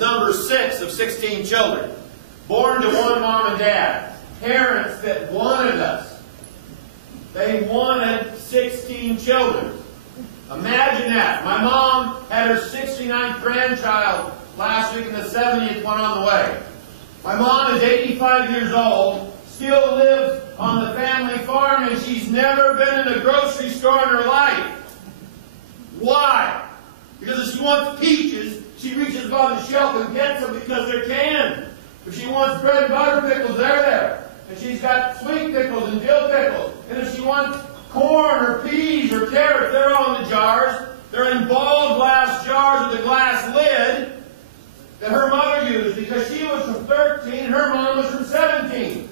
number 6 of 16 children. Born to one mom and dad. Parents that wanted us. They wanted 16 children. Imagine that. My mom had her 69th grandchild last week and the 70th one on the way. My mom is 85 years old, still lives on the family farm, and she's never been in a grocery store in her life. Why? Because if she wants peaches, she reaches above the shelf and gets them because they're canned. If she wants bread and butter pickles, they're there. And she's got sweet pickles and dill pickles. And if she wants corn or peas or carrots, they're all in the jars. They're in ball glass jars with a glass lid that her mother used because she was from 13 and her mom was from 17.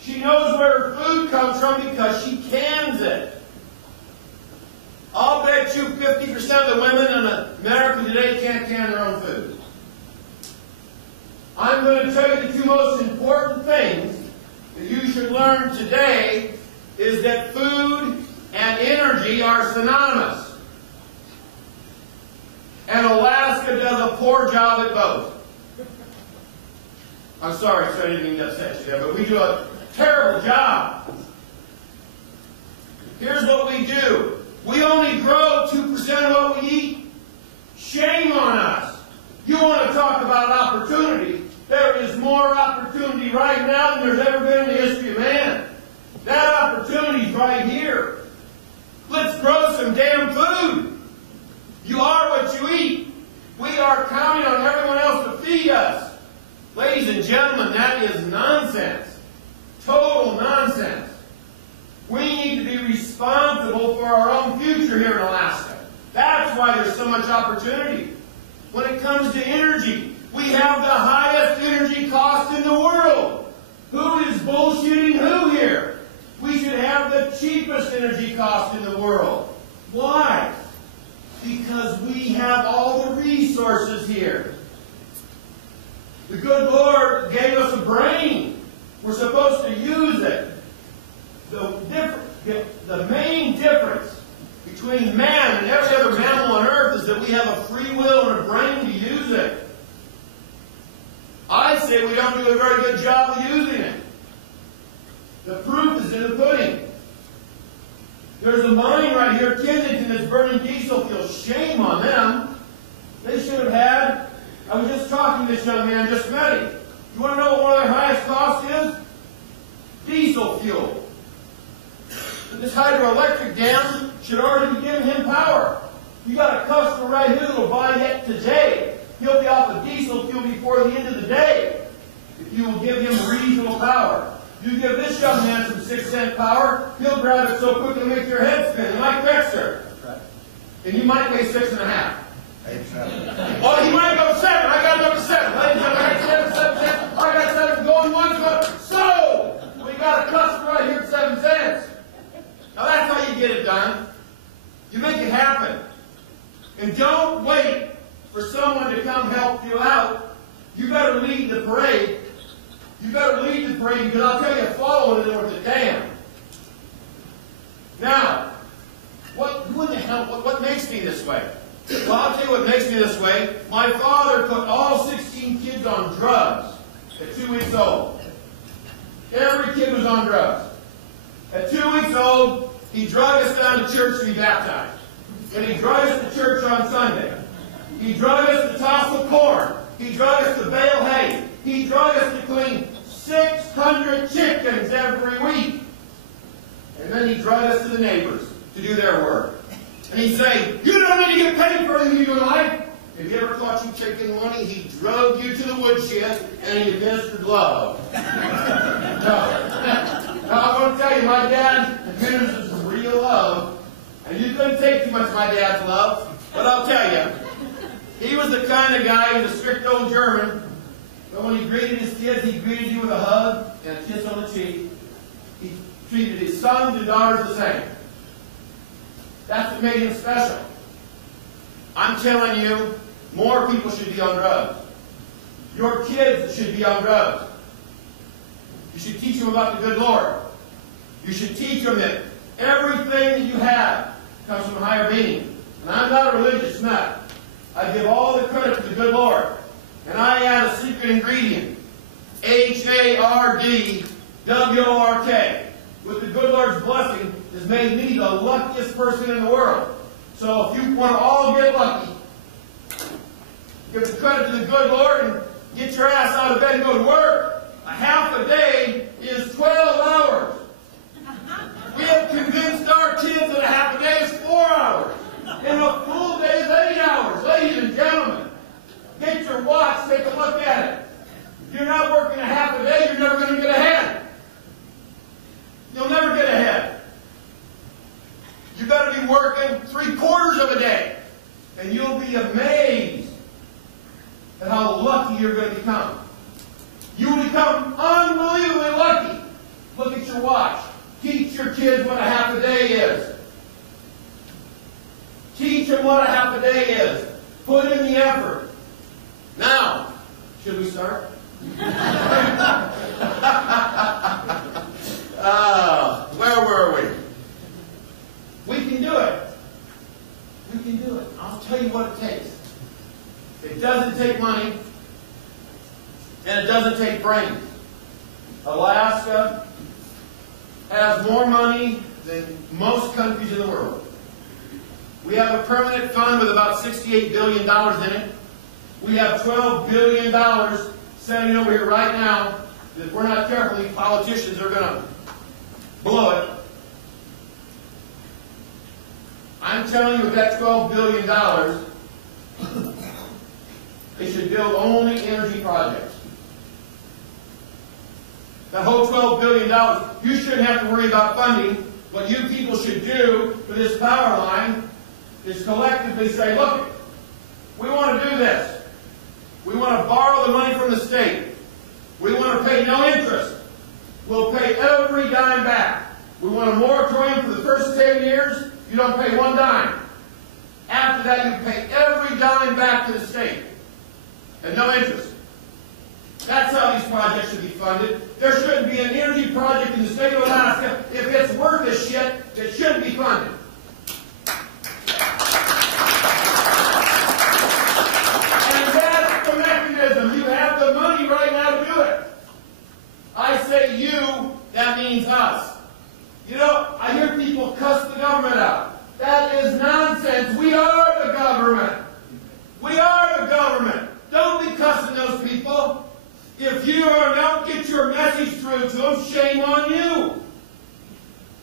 She knows where her food comes from because she cans it. I'll bet you 50% of the women in America today can't can their own food. I'm going to tell you the two most important things that you should learn today is that food and energy are synonymous. And Alaska does a poor job at both. I'm sorry, so I didn't mean to upset you there, but we do a terrible job. Here's what we do. We only grow 2% of what we eat. Shame on us. You want to talk about opportunity. There is more opportunity right now than there's ever been in the history of man. That opportunity is right here. Let's grow some damn food. You are what you eat. We are counting on everyone else to feed us. Ladies and gentlemen, that is nonsense. Total nonsense. We need to be responsible for our own future here in Alaska. That's why there's so much opportunity. When it comes to energy, we have the highest energy cost in the world. Who is bullshitting who here? We should have the cheapest energy cost in the world. Why? Because we have all the resources here. The good Lord gave us a brain. We're supposed to use it. The main difference between man and every other mammal on earth is that we have a free will and a brain to use it. I say we don't do a very good job of using it. The proof is in the pudding. There's a mine right here, Kensington, that's burning diesel fuel. Shame on them. They should have had, I was just talking to this young man, just met him. You want to know what one of their highest costs is? Diesel fuel. This hydroelectric dam should already be giving him power. You got a customer right here that will buy it today. He'll be off of diesel fuel before the end of the day if you will give him reasonable power. You give this young man some 6-cent power, he'll grab it so quickly it'll make your head spin, like Dexter. And you might weigh 6.5. Oh, he might go 7. I got number 7. Ladies and gentlemen, I got 7. I got 7 going once. So, we got a customer right here at 7 cents. Now that's how you get it done. You make it happen. And don't wait for someone to come help you out. You better lead the parade. You better lead the parade because I'll tell you, following it over the dam. Now, what makes me this way? Well, I'll tell you what makes me this way. My father put all 16 kids on drugs at 2 weeks old. Every kid was on drugs. At 2 weeks old, he drug us down to church to be baptized. And he drug us to church on Sunday. He drug us to toss the corn. He drug us to bale hay. He drug us to clean 600 chickens every week. And then he drug us to the neighbors to do their work. And he'd say, you don't need to get paid for anything you do in life. If he ever caught you taking money, he drug you to the woodshed and he administered love. Now, I'm going to tell you, my dad administered some real love. And you couldn't take too much of my dad's love. But I'll tell you, he was the kind of guy, he was a strict old German. But when he greeted his kids, he greeted you with a hug and a kiss on the cheek. He treated his sons and daughters the same. That's what made him special. I'm telling you, more people should be on drugs. Your kids should be on drugs. You should teach them about the good Lord. You should teach them that everything that you have comes from a higher being. And I'm not a religious nut. I give all the credit to the good Lord. and I add a secret ingredient, HARDWORK. With the good Lord's blessing, has made me the luckiest person in the world. So if you want to all get lucky, give the credit to the good Lord and get your ass out of bed and go to work. A half a day is 12 hours. We have convinced our kids that a half a day is 4 hours. And a full day is 8 hours. Ladies and gentlemen, get your watch, take a look at it. If you're not working a half a day, you're never going to get ahead. You'll never get ahead. You've got to be working 3/4 of a day. And you'll be amazed at how lucky you're going to become. You will become unbelievably lucky. Look at your watch. Teach your kids what a half a day is. Teach them what a half a day is. Put in the effort. Now, should we start? Where were we? We can do it. We can do it. I'll tell you what it takes. It doesn't take money, and it doesn't take brains. Alaska has more money than most countries in the world. We have a permanent fund with about $68 billion in it. We have $12 billion sitting over here right now that if we're not careful, these politicians are going to blow it. I'm telling you, with that $12 billion, they should build only energy projects. That whole $12 billion, you shouldn't have to worry about funding. What you people should do for this power line is collectively say, look, we want to do this. We want to borrow the money from the state. We want to pay no interest. We'll pay every dime back. We want a moratorium for the first 10 years. You don't pay one dime. After that, you pay every dime back to the state. And no interest. That's how these projects should be funded. There shouldn't be an energy project in the state of Alaska. If it's worth a shit, it shouldn't be funded. And that's the mechanism. You have the money right now to do it. I say you, that means us. You know, I hear people cuss the government out. That is nonsense. We are the government. We are the government. Don't be cussing those people. If you don't get your message through to them, shame on you.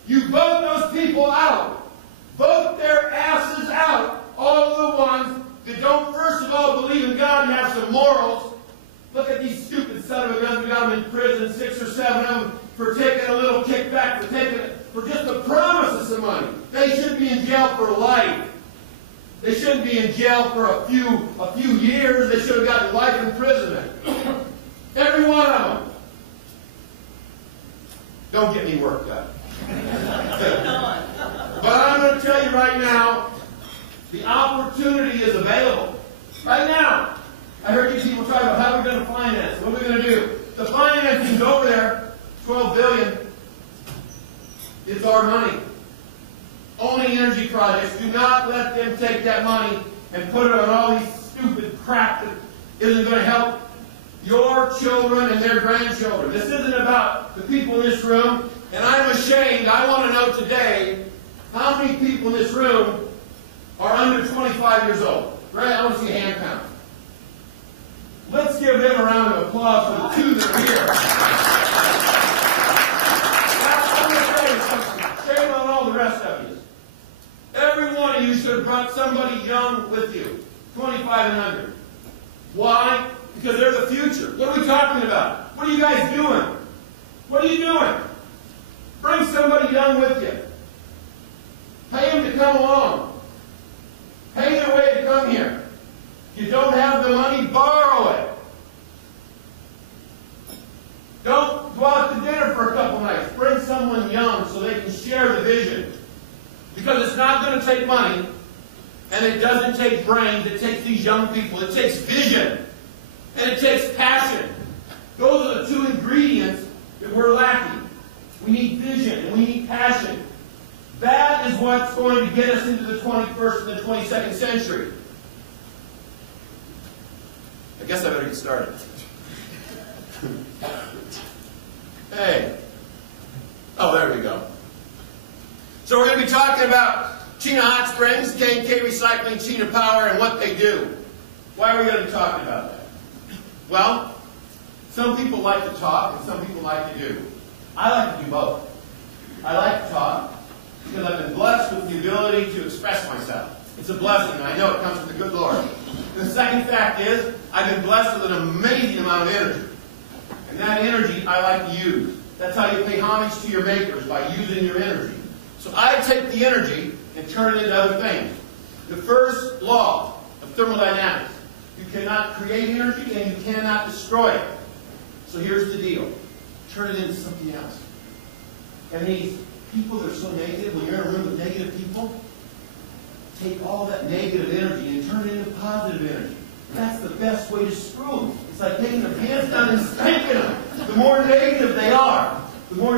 You vote those people out. Vote their asses out. All the ones that don't, first of all, believe in God and have some morals. Look at these stupid son of a guns. We got them in prison, 6 or 7 of them, for taking a little kickback, for just the promise of some money. They should be in jail for life. They shouldn't be in jail for a few years. They should have gotten life imprisonment. Every one of them. Don't get me worked up. But I'm going to tell you right now, the opportunity is available. Right now. I heard these people talk about how we're going to finance. What are we going to do? The financing's over there. $12 billion. It's our money. Only energy projects. Do not let them take that money and put it on all these stupid crap that isn't going to help your children and their grandchildren. This isn't about the people in this room, and I'm ashamed. I want to know today how many people in this room are under 25 years old. Right? I want to see a hand count. Let's give them a round of applause for the 2 that are here. Now, I'm going to tell you something. Shame on all the rest of you. Every one of you should have brought somebody young with you, 25 and under. Why? Because they're the future. What are we talking about? What are you guys doing? What are you doing? Bring somebody young with you. Pay them to come along. Pay their way to come here. If you don't have the money, borrow it. Don't go out to dinner for a couple nights. Bring someone young so they can share the vision. Because it's not going to take money, and it doesn't take brains. It takes these young people. It takes vision, and it takes passion. Those are the 2 ingredients that we're lacking. We need vision, and we need passion. That is what's going to get us into the 21st and the 22nd century. I guess I better get started. Hey. Oh, there we go. So we're going to be talking about Chena Hot Springs, K&K Recycling, Chena Power, and what they do. Why are we going to be talking about that? Well, some people like to talk and some people like to do. I like to do both. I like to talk because I've been blessed with the ability to express myself. It's a blessing, and I know it comes from the good Lord. And the second fact is, I've been blessed with an amazing amount of energy. And that energy I like to use. That's how you pay homage to your makers, by using your energy. So I take the energy and turn it into other things. The first law of thermodynamics: you cannot create energy and you cannot destroy it. So here's the deal. Turn it into something else. And these people that are so negative, when you're in a room with negative people, take all that negative energy and turn it into positive energy. That's the best way to screw them. It's like taking their pants down and spanking them. The more negative they are, the more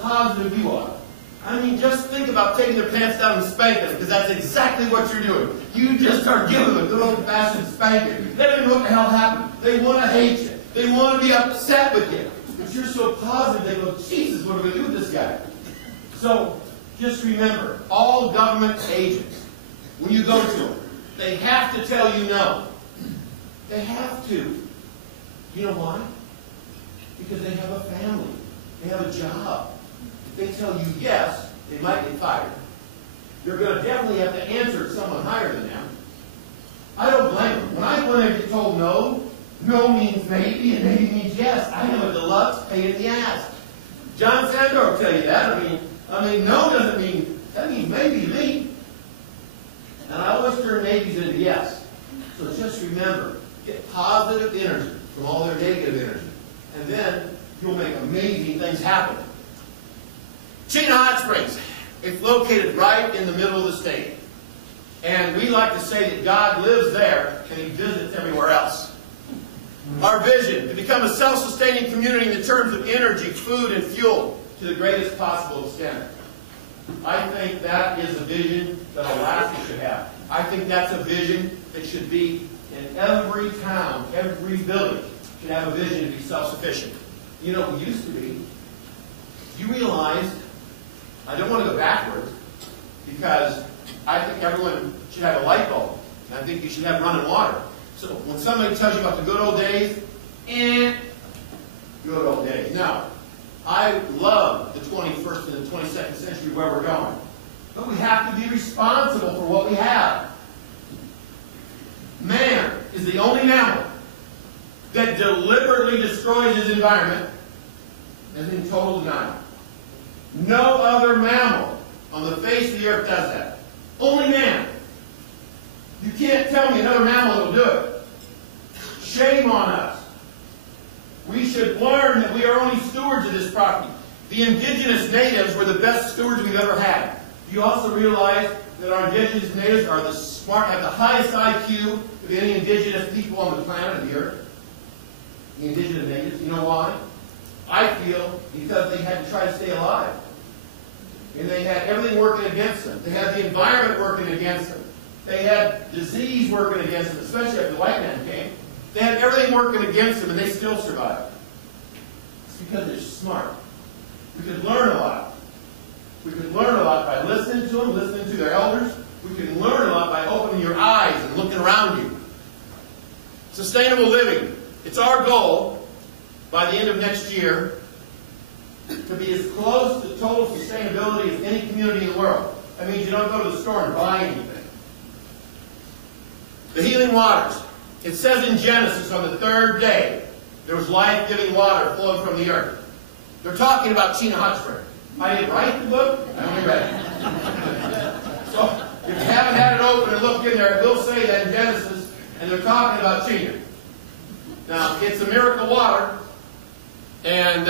positive you are. I mean, just think about taking their pants down and spanking them, because that's exactly what you're doing. You just start giving them a good old-fashioned spanking. They don't even know what the hell happened. They want to hate you. They want to be upset with you. But you're so positive, they go, Jesus, what are we going to do with this guy? So, just remember, all government agents, when you go to them, they have to tell you no. They have to. You know why? Because they have a family. They have a job. If they tell you yes, they might get fired. You're going to definitely have to answer to someone higher than them. I don't blame them. When I get told no, no means maybe, and maybe means yes. I am a deluxe pain in the ass. John Sandor will tell you that. I mean, no doesn't mean, that means maybe me. And I always turn maybes into yes. So just remember, get positive energy from all their negative energy. And then you'll make amazing things happen. Chena Hot Springs. It's located right in the middle of the state. And we like to say that God lives there and He visits everywhere else. Our vision: to become a self-sustaining community in the terms of energy, food, and fuel to the greatest possible extent. I think that is a vision that Alaska should have. I think that's a vision that should be in every town, every village should have a vision to be self-sufficient. You know, we used to be. You realize, I don't want to go backwards, because I think everyone should have a light bulb. And I think you should have running water. So when somebody tells you about the good old days, good old days. Now, I love the 21st and the 22nd century, where we're going. But we have to be responsible for what we have. Man is the only mammal that deliberately destroys his environment and is in total denial. No other mammal on the face of the earth does that. Only man. You can't tell me another mammal will do it. Shame on us. We should learn that we are only stewards of this property. The indigenous natives were the best stewards we've ever had. Do you also realize that our indigenous natives are have the highest IQ of any indigenous people on the planet of the earth? The indigenous natives. You know why? I feel because they had to try to stay alive. And they had everything working against them. They had the environment working against them. They had disease working against them, especially after the white man came. They had everything working against them, and they still survived. It's because they're smart. We could learn a lot. We could learn a lot by listening to them, listening to their elders. We can learn a lot by opening your eyes and looking around you. Sustainable living. It's our goal, by the end of next year, to be as close to total sustainability as any community in the world. That means you don't go to the store and buy anything. The healing waters. It says in Genesis, on the third day, there was life-giving water flowing from the earth. They're talking about Chena Hot Springs. I didn't write the book, I only read it. So, if you haven't had it open and looked in there, it will say that in Genesis, and they're talking about Chena. Now, it's a miracle water, and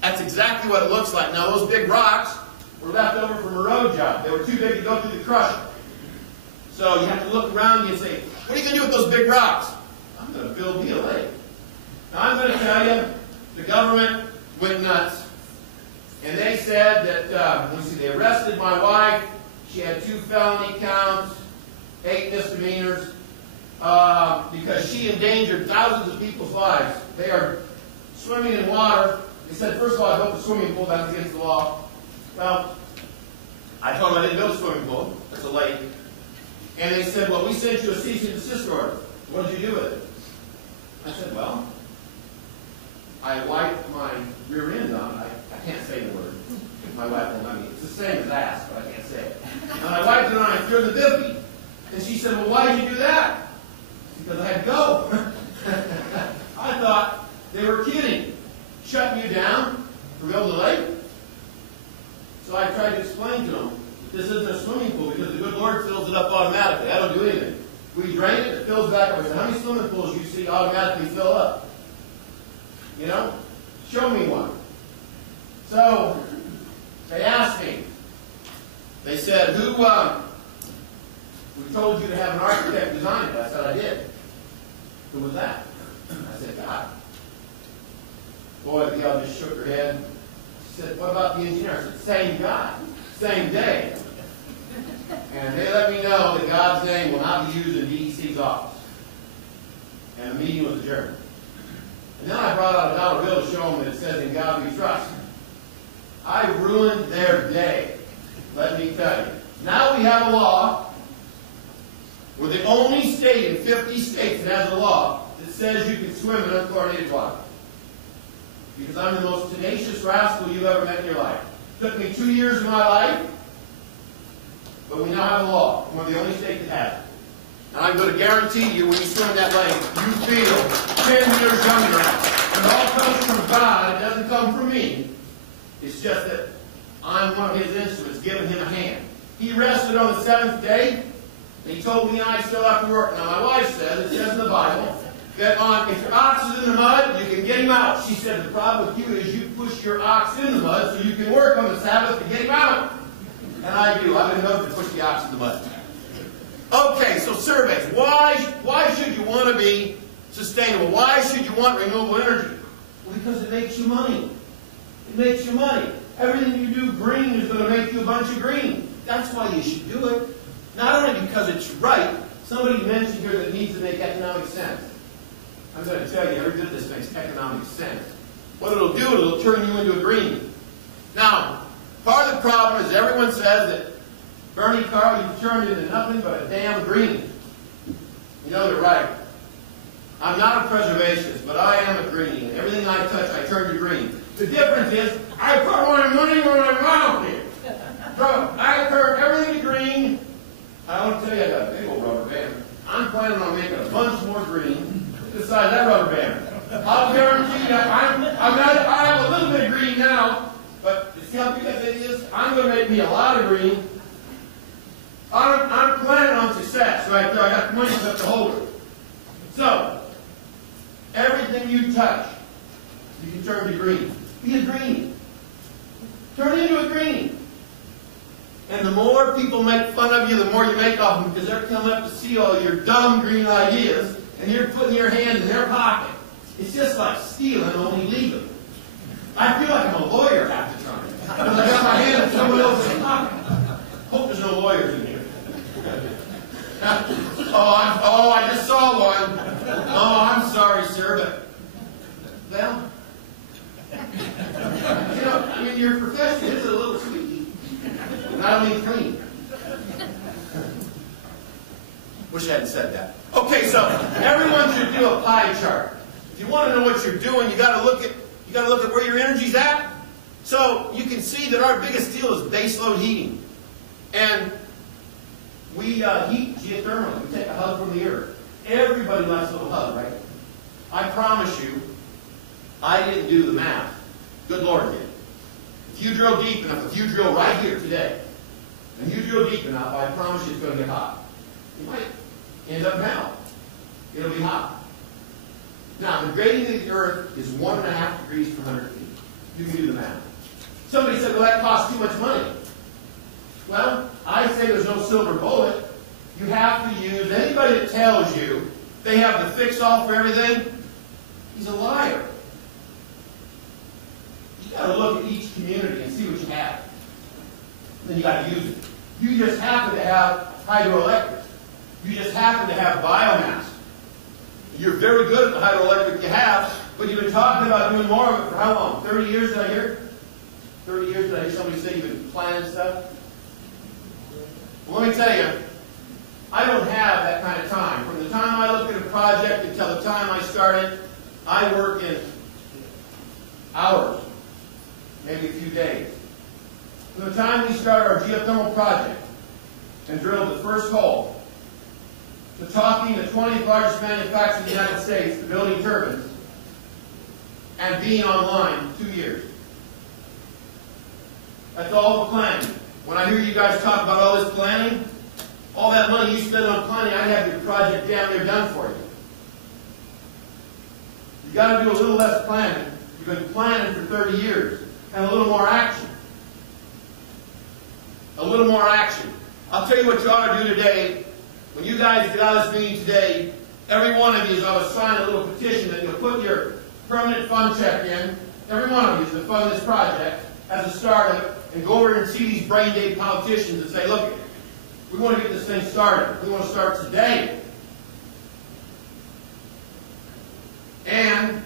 that's exactly what it looks like. Now, those big rocks were left over from a road job. They were too big to go through the crusher. So you have to look around you and say, what are you going to do with those big rocks? I'm going to build me a lake. Now, I'm going to tell you, the government went nuts. And they said that, they arrested my wife. She had 2 felony counts, 8 misdemeanors. because she endangered thousands of people's lives. They are swimming in water. They said, first of all, I built a swimming pool. That's against the law. Well, I told them I didn't build a swimming pool. It's a lake. And they said, well, we sent you a cease and desist order. What did you do with it? I said, well, I wiped my rear end on it. I can't say the word. My wife won't let me. It's the same as ass, but I can't say it. And I wiped it on and threw the divvy. And she said, well, why did you do that? Because I had to go. I thought they were kidding. Shutting you down to build the lake? So I tried to explain to them, this isn't a swimming pool because the good Lord fills it up automatically. I don't do anything. We drain it, it fills back up. I said, how many swimming pools you see automatically fill up? You know? Show me one. So, they asked me. They said, we told you to have an architect design it. I said, I did. Who was that? I said, God. Boy, the gal just shook her head. She said, what about the engineer? I said, same guy, same day. And they let me know that God's name will not be used in DEC's office. And the meeting was adjourned. And then I brought out a dollar bill to show them that it says, in God we trust. I ruined their day, let me tell you. Now we have a law. We're the only state in 50 states that has a law that says you can swim in unchlorinated water. Because I'm the most tenacious rascal you've ever met in your life. It took me 2 years of my life, but we now have a law. We're the only state that has it. And I'm going to guarantee you, when you swim in that lake, you feel 10 years younger. And it all comes from God. It doesn't come from me. It's just that I'm one of His instruments, giving Him a hand. He rested on the 7th day, and He told me I still have to work. Now, my wife says, it says in the Bible, that if your ox is in the mud, you can get him out. She said, the problem with you is you push your ox in the mud so you can work on the Sabbath to get him out. And I do. I've been known to push the ox in the mud. Okay, so surveys. Why should you want to be sustainable? Why should you want renewable energy? Well, because it makes you money. It makes you money. Everything you do green is going to make you a bunch of green. That's why you should do it. Not only because it's right. Somebody mentioned here that it needs to make economic sense. I'm going to tell you, every bit of this makes economic sense. What it'll do, it'll turn you into a green. Now, part of the problem is everyone says that, Bernie, Karl, you've turned into nothing but a damn green. You know they're right. I'm not a preservationist, but I am a green. Everything I touch, I turn to green. The difference is, I put my money where my mouth is. So, I turn everything to green. I want to tell you, I got a big old rubber band. I'm planning on making a bunch more green. The size of that rubber band. I'll guarantee you, I have a little bit of green now, but see how big that thing is? I'm going to make me a lot of green. I'm planning on success right there. I got the money enough to hold it. So, everything you touch, you can turn to green. Be a green. Turn into a green. And the more people make fun of you, the more you make off them, because they're coming up to see all your dumb green ideas, and you're putting your hand in their pocket. It's just like stealing, only legal. I feel like I'm a lawyer half the time, because I got my hand in someone else's pocket. Hope there's no lawyers in here. I just saw one. Oh, I'm sorry, sir, but, well, you know, I mean, your profession is a little squeaky. Not only clean. Wish I hadn't said that. Okay, so everyone should do a pie chart. If you want to know what you're doing, you got to look at where your energy's at. So you can see that our biggest deal is baseload heating, and we heat geothermally. We take a hug from the earth. Everybody likes a little hug, right? I promise you, I didn't do the math. Good Lord did. If you drill deep enough, if you drill right here today, and you drill deep enough, I promise you it's going to get hot. You might end up now. It'll be hot. Now, the gradient of the earth is 1.5 degrees per 100 feet. You can do the math. Somebody said, well, that costs too much money. Well, I say there's no silver bullet. You have to use, anybody that tells you they have the fix-all for everything, he's a liar. You got to look at each community and see what you have. Then you got to use it. You just happen to have hydroelectric. You just happen to have biomass. You're very good at the hydroelectric you have, but you've been talking about doing more of it for how long? 30 years, did I hear? 30 years, did I hear somebody say you've been planning stuff? Well, let me tell you, I don't have that kind of time. From the time I look at a project until the time I start it, I work in hours, maybe a few days. From the time we start our geothermal project and drill the first hole, to talking the 20th largest manufacturer in the United States, to building turbines, and being online, 2 years. That's all the planning. When I hear you guys talk about all this planning, all that money you spend on planning, I'd have your project down there done for you. You've got to do a little less planning. You've been planning for 30 years. And a little more action. A little more action. I'll tell you what you ought to do today. When you guys get out of this meeting today, every one of you ought to sign a little petition that you'll put your permanent fund check in. Every one of you is to fund this project as a start of it, and go over and see these brain dead politicians and say, look, we want to get this thing started. We want to start today. And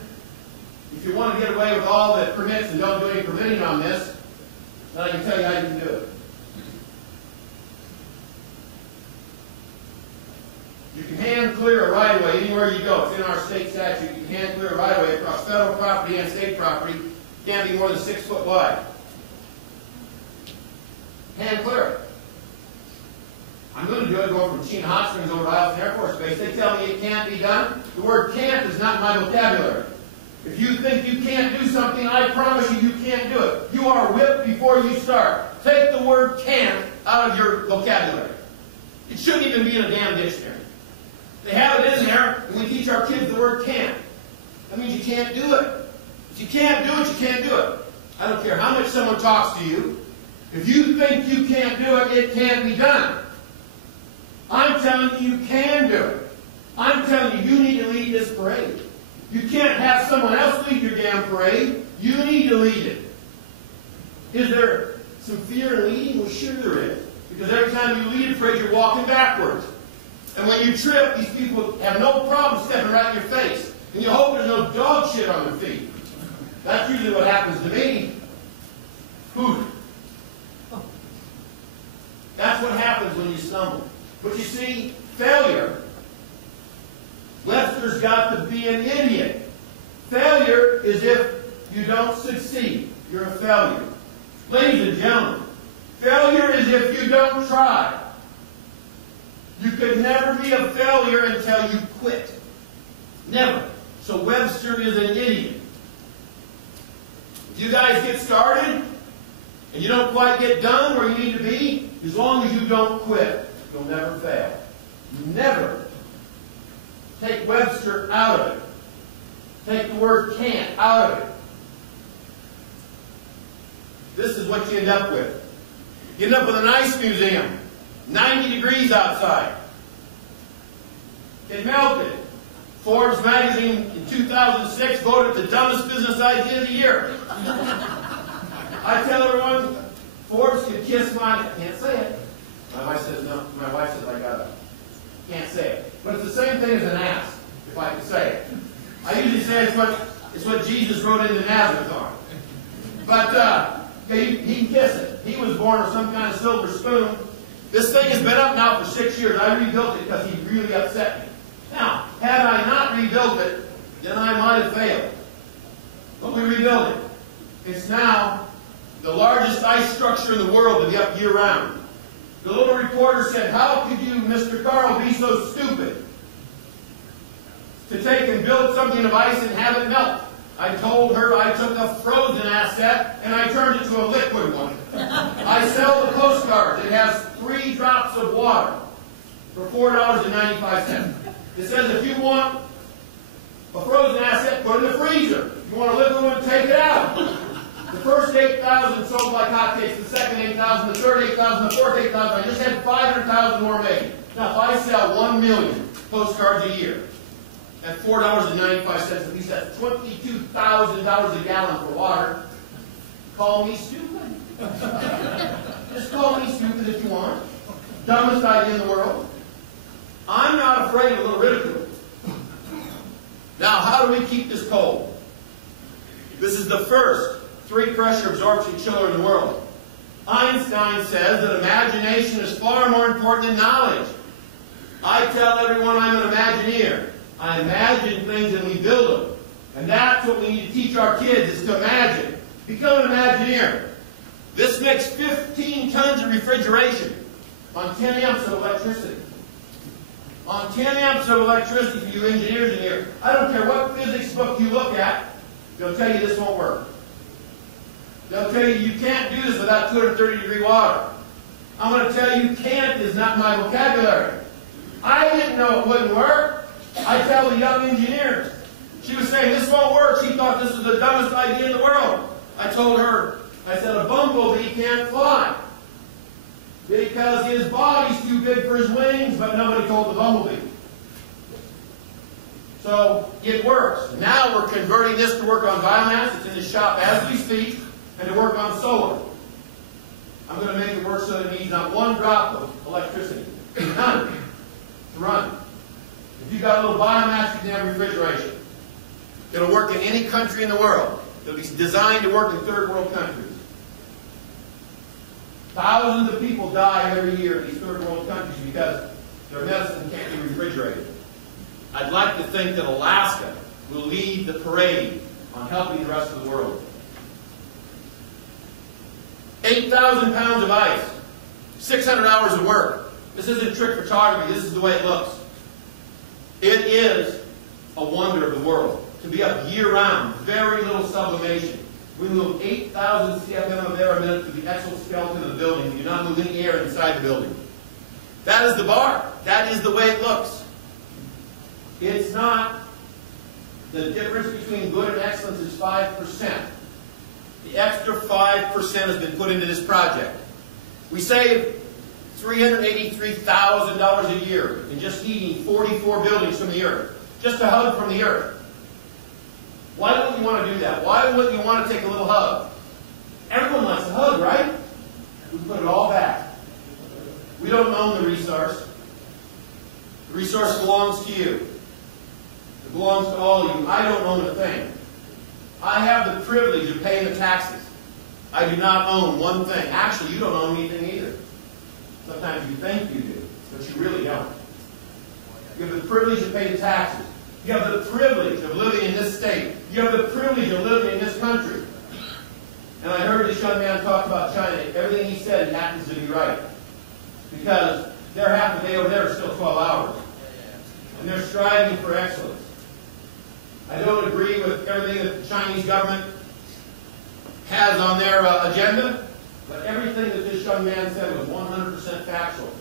if you want to get away with all the permits and don't do any permitting on this, then I can tell you how you can do it. You can hand clear a right-of-way anywhere you go. It's in our state statute. You can hand clear a right-of-way across federal property and state property. It can't be more than 6 foot wide. Hand clear it. I'm going to do it going from Chena Hot Springs over to Eielson Air Force Base. They tell me it can't be done. The word can't is not in my vocabulary. If you think you can't do something, I promise you, you can't do it. You are whipped before you start. Take the word can't out of your vocabulary. It shouldn't even be in a damn dictionary. They have it in there, and we teach our kids the word can't. That means you can't do it. If you can't do it, you can't do it. I don't care how much someone talks to you. If you think you can't do it, it can't be done. I'm telling you, you can do it. I'm telling you, you need to lead this parade. You can't have someone else lead your damn parade. You need to lead it. Is there some fear in leading? Well, sure there is. Because every time you lead a parade, you're walking backwards. And when you trip, these people have no problem stepping right in your face. And you hope there's no dog shit on their feet. That's usually what happens to me. Whew. That's what happens when you stumble. But you see, failure, Webster's got to be an idiot. Failure is if you don't succeed. You're a failure. Ladies and gentlemen, failure is if you don't try. You could never be a failure until you quit. Never. So Webster is an idiot. If you guys get started and you don't quite get done where you need to be, as long as you don't quit, you'll never fail. Never. Take Webster out of it. Take the word can't out of it. This is what you end up with. You end up with an ice museum. 90 degrees outside. It melted. Forbes magazine in 2006 voted the dumbest business idea of the year. I tell everyone, Forbes could kiss my... I can't say it. My wife says no. My wife says I gotta... Can't say it. But it's the same thing as an ass, if I can say it. I usually say it's what Jesus wrote into Nazareth on. But yeah, he can kiss it. He was born with some kind of silver spoon. This thing has been up now for 6 years. I rebuilt it because he really upset me. Now, had I not rebuilt it, then I might have failed. But we rebuilt it. It's now the largest ice structure in the world to be up year-round. The little reporter said, how could you, Mr. Karl, be so stupid to take and build something of ice and have it melt? I told her I took a frozen asset and I turned it to a liquid one. I sell the postcards. It has 3 drops of water for $4.95. It says if you want a frozen asset, put it in the freezer. If you want a liquid one, take it out. The first 8,000 sold like hotcakes, the second 8,000, the third 8,000, the fourth 8,000. I just had 500,000 more made. Now, if I sell 1 million postcards a year at $4.95, at least that's $22,000 a gallon for water, call me stupid. Just call me stupid if you want. Dumbest idea in the world. I'm not afraid of a little ridicule. Now, how do we keep this cold? This is the first 3-pressure absorption chiller in the world. Einstein says that imagination is far more important than knowledge. I tell everyone I'm an Imagineer. I imagine things and we build them. And that's what we need to teach our kids, is to imagine. Become an Imagineer. This makes 15 tons of refrigeration on 10 amps of electricity. On 10 amps of electricity for you engineers in here. I don't care what physics book you look at, they'll tell you this won't work. They'll tell you you can't do this without 230-degree water. I'm going to tell you can't is not my vocabulary. I didn't know it wouldn't work. I tell the young engineers. She was saying this won't work. She thought this was the dumbest idea in the world. I told her, I said, a bumblebee can't fly because his body's too big for his wings, but nobody told the bumblebee. So it works. Now we're converting this to work on biomass. It's in the shop as we speak, and to work on solar. I'm going to make it work so that it needs not one drop of electricity. None. To run. If you've got a little biomass, you can have refrigeration. It'll work in any country in the world. It'll be designed to work in third world countries. Thousands of people die every year in these third world countries because their medicine can't be refrigerated. I'd like to think that Alaska will lead the parade on helping the rest of the world. 8,000 pounds of ice, 600 hours of work. This isn't trick photography, this is the way it looks. It is a wonder of the world. To be up year-round, very little sublimation. We move 8,000 CFM of air a minute through the exoskeleton of the building. We do not move any air inside the building. That is the bar. That is the way it looks. It's not. The difference between good and excellence is 5%. The extra 5% has been put into this project. We save $383,000 a year in just heating 44 buildings from the earth. Just a hug from the earth. Why wouldn't you want to do that? Why wouldn't you want to take a little hug? Everyone likes a hug, right? We put it all back. We don't own the resource. The resource belongs to you. It belongs to all of you. I don't own a thing. I have the privilege of paying the taxes. I do not own one thing. Actually, you don't own anything either. Sometimes you think you do, but you really don't. You have the privilege of paying taxes. You have the privilege of living in this state. You have the privilege of living in this country. And I heard this young man talk about China. Everything he said happens to be right. Because their half a day over there is still 12 hours. And they're striving for excellence. I don't agree with everything that the Chinese government has on their agenda, but everything that this young man said was 100% factual.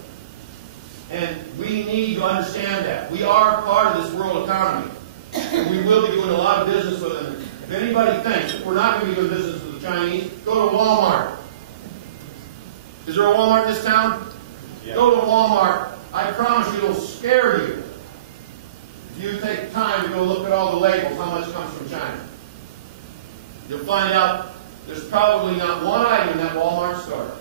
And we need to understand that. We are part of this world economy. And we will be doing a lot of business with them. If anybody thinks that we're not going to be doing business with the Chinese, go to Walmart. Is there a Walmart in this town? Yeah. Go to Walmart. I promise you it'll scare you. If you take time to go look at all the labels, how much comes from China. You'll find out there's probably not one item in that Walmart store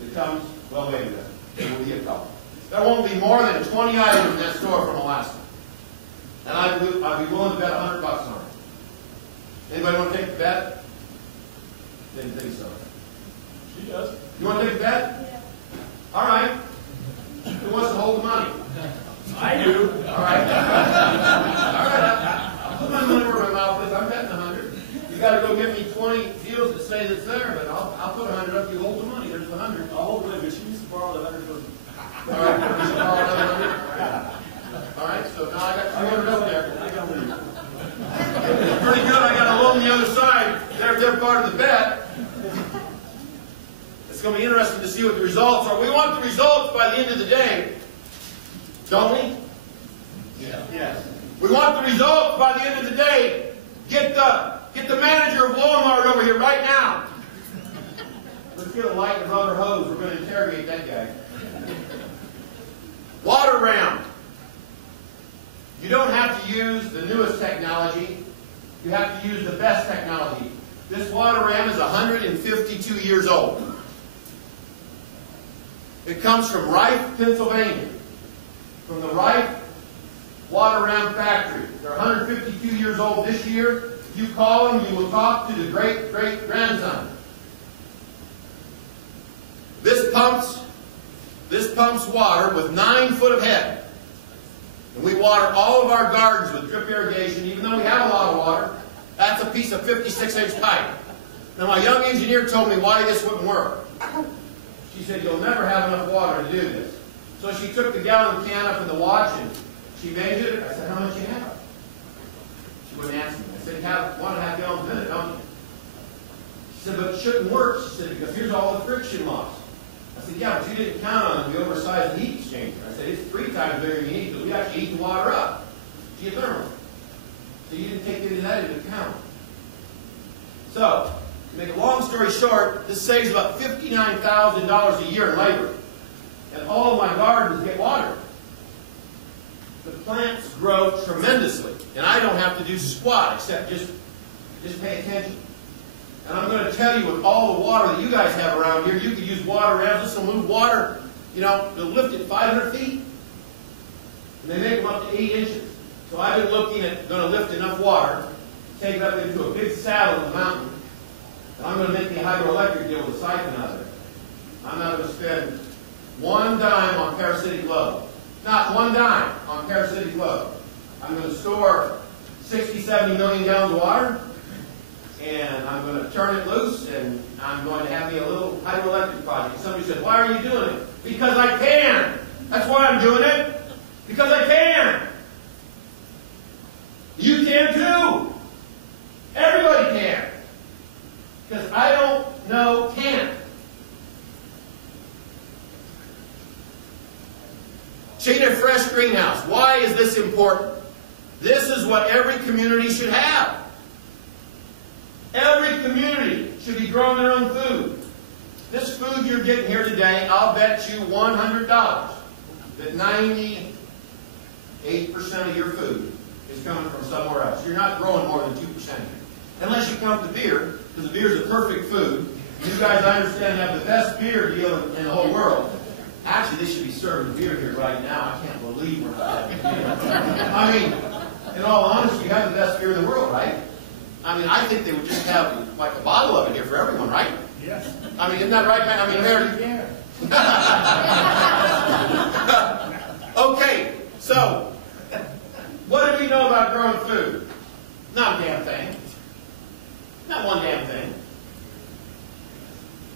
that comes, well, wait a minute. There will be a couple. There won't be more than 20 items in that store from Alaska. And I'd be willing to bet $100 on it. Anybody want to take the bet? Didn't think so. She does. You want to take the bet? Yeah. All right. Who wants to hold the money? I do. All right. All right. I'll put my money where my mouth is. I'm betting 100. You got to go get me 20 deals that say that's there, but I'll put 100 up. You hold the money. There's the 100. I'll hold the money, but she needs to borrow the 100 from me. All right. You should borrow another 100. All right. So now I got 200 up there. It's pretty good. I got a loan on the other side. They're part of the bet. It's going to be interesting to see what the results are. We want the results by the end of the day. Don't we? Yeah. Yes. We want the results by the end of the day. Get the manager of Walmart over here right now. Let's get a light and rubber hose. We're going to interrogate that guy. Water round. You don't have to use the newest technology. You have to use the best technology. This water ram is 152 years old. It comes from Rife, Pennsylvania. From the Rife Water Ram Factory. They're 152 years old this year. If you call them, you will talk to the great-great-grandson. This pumps water with 9 foot of head. And we water all of our gardens with drip irrigation, even though we have a lot of water. That's a piece of 56-inch pipe. Now, my young engineer told me why this wouldn't work. She said, you'll never have enough water to do this. So she took the gallon can up in the watch and she measured it. I said, how much do you have? She wouldn't answer me. I said, you have 1.5 gallons a minute, don't you? She said, but it shouldn't work. She said, because here's all the friction loss. I said, yeah, but you didn't count on the oversized heat exchanger. I said, it's 3 times bigger than you need because we actually heat the water up. Geothermal. So you didn't take any of that into account. So, to make a long story short, this saves about $59,000 a year in labor. And all of my gardens get watered. The plants grow tremendously. And I don't have to do squat except just pay attention. And I'm going to tell you, with all the water that you guys have around here, you could use water rams. This will move water, they'll lift it 500 feet. And they make them up to 8 inches. So I've been looking at going to lift enough water, take it up into a big saddle in the mountain, and I'm going to make the hydroelectric deal with a siphon out of it. I'm not going to spend 1 dime on parasitic load. Not 1 dime on parasitic load. I'm going to store 60, 70 million gallons of water, and I'm going to turn it loose, and I'm going to have me a little hydroelectric project. Somebody said, why are you doing it? Because I can. That's why I'm doing it. Because I can. You can too. Everybody can. Because I don't know can't. Chena Fresh Greenhouse. Why is this important? This is what every community should have. Every community should be growing their own food. This food you're getting here today, I'll bet you $100 that 98% of your food is coming from somewhere else. You're not growing more than 2% here. Unless you count the beer, because the beer is a perfect food. You guys, I understand, have the best beer deal in the whole world. Actually, they should be serving beer here right now. I can't believe we're not having beer. I mean, in all honesty, you have the best beer in the world, right? I mean, I think they would just have like a bottle of it here for everyone, right? Yes. I mean, isn't that right, man? I mean, okay, so what do we know about growing food? Not a damn thing. Not one damn thing.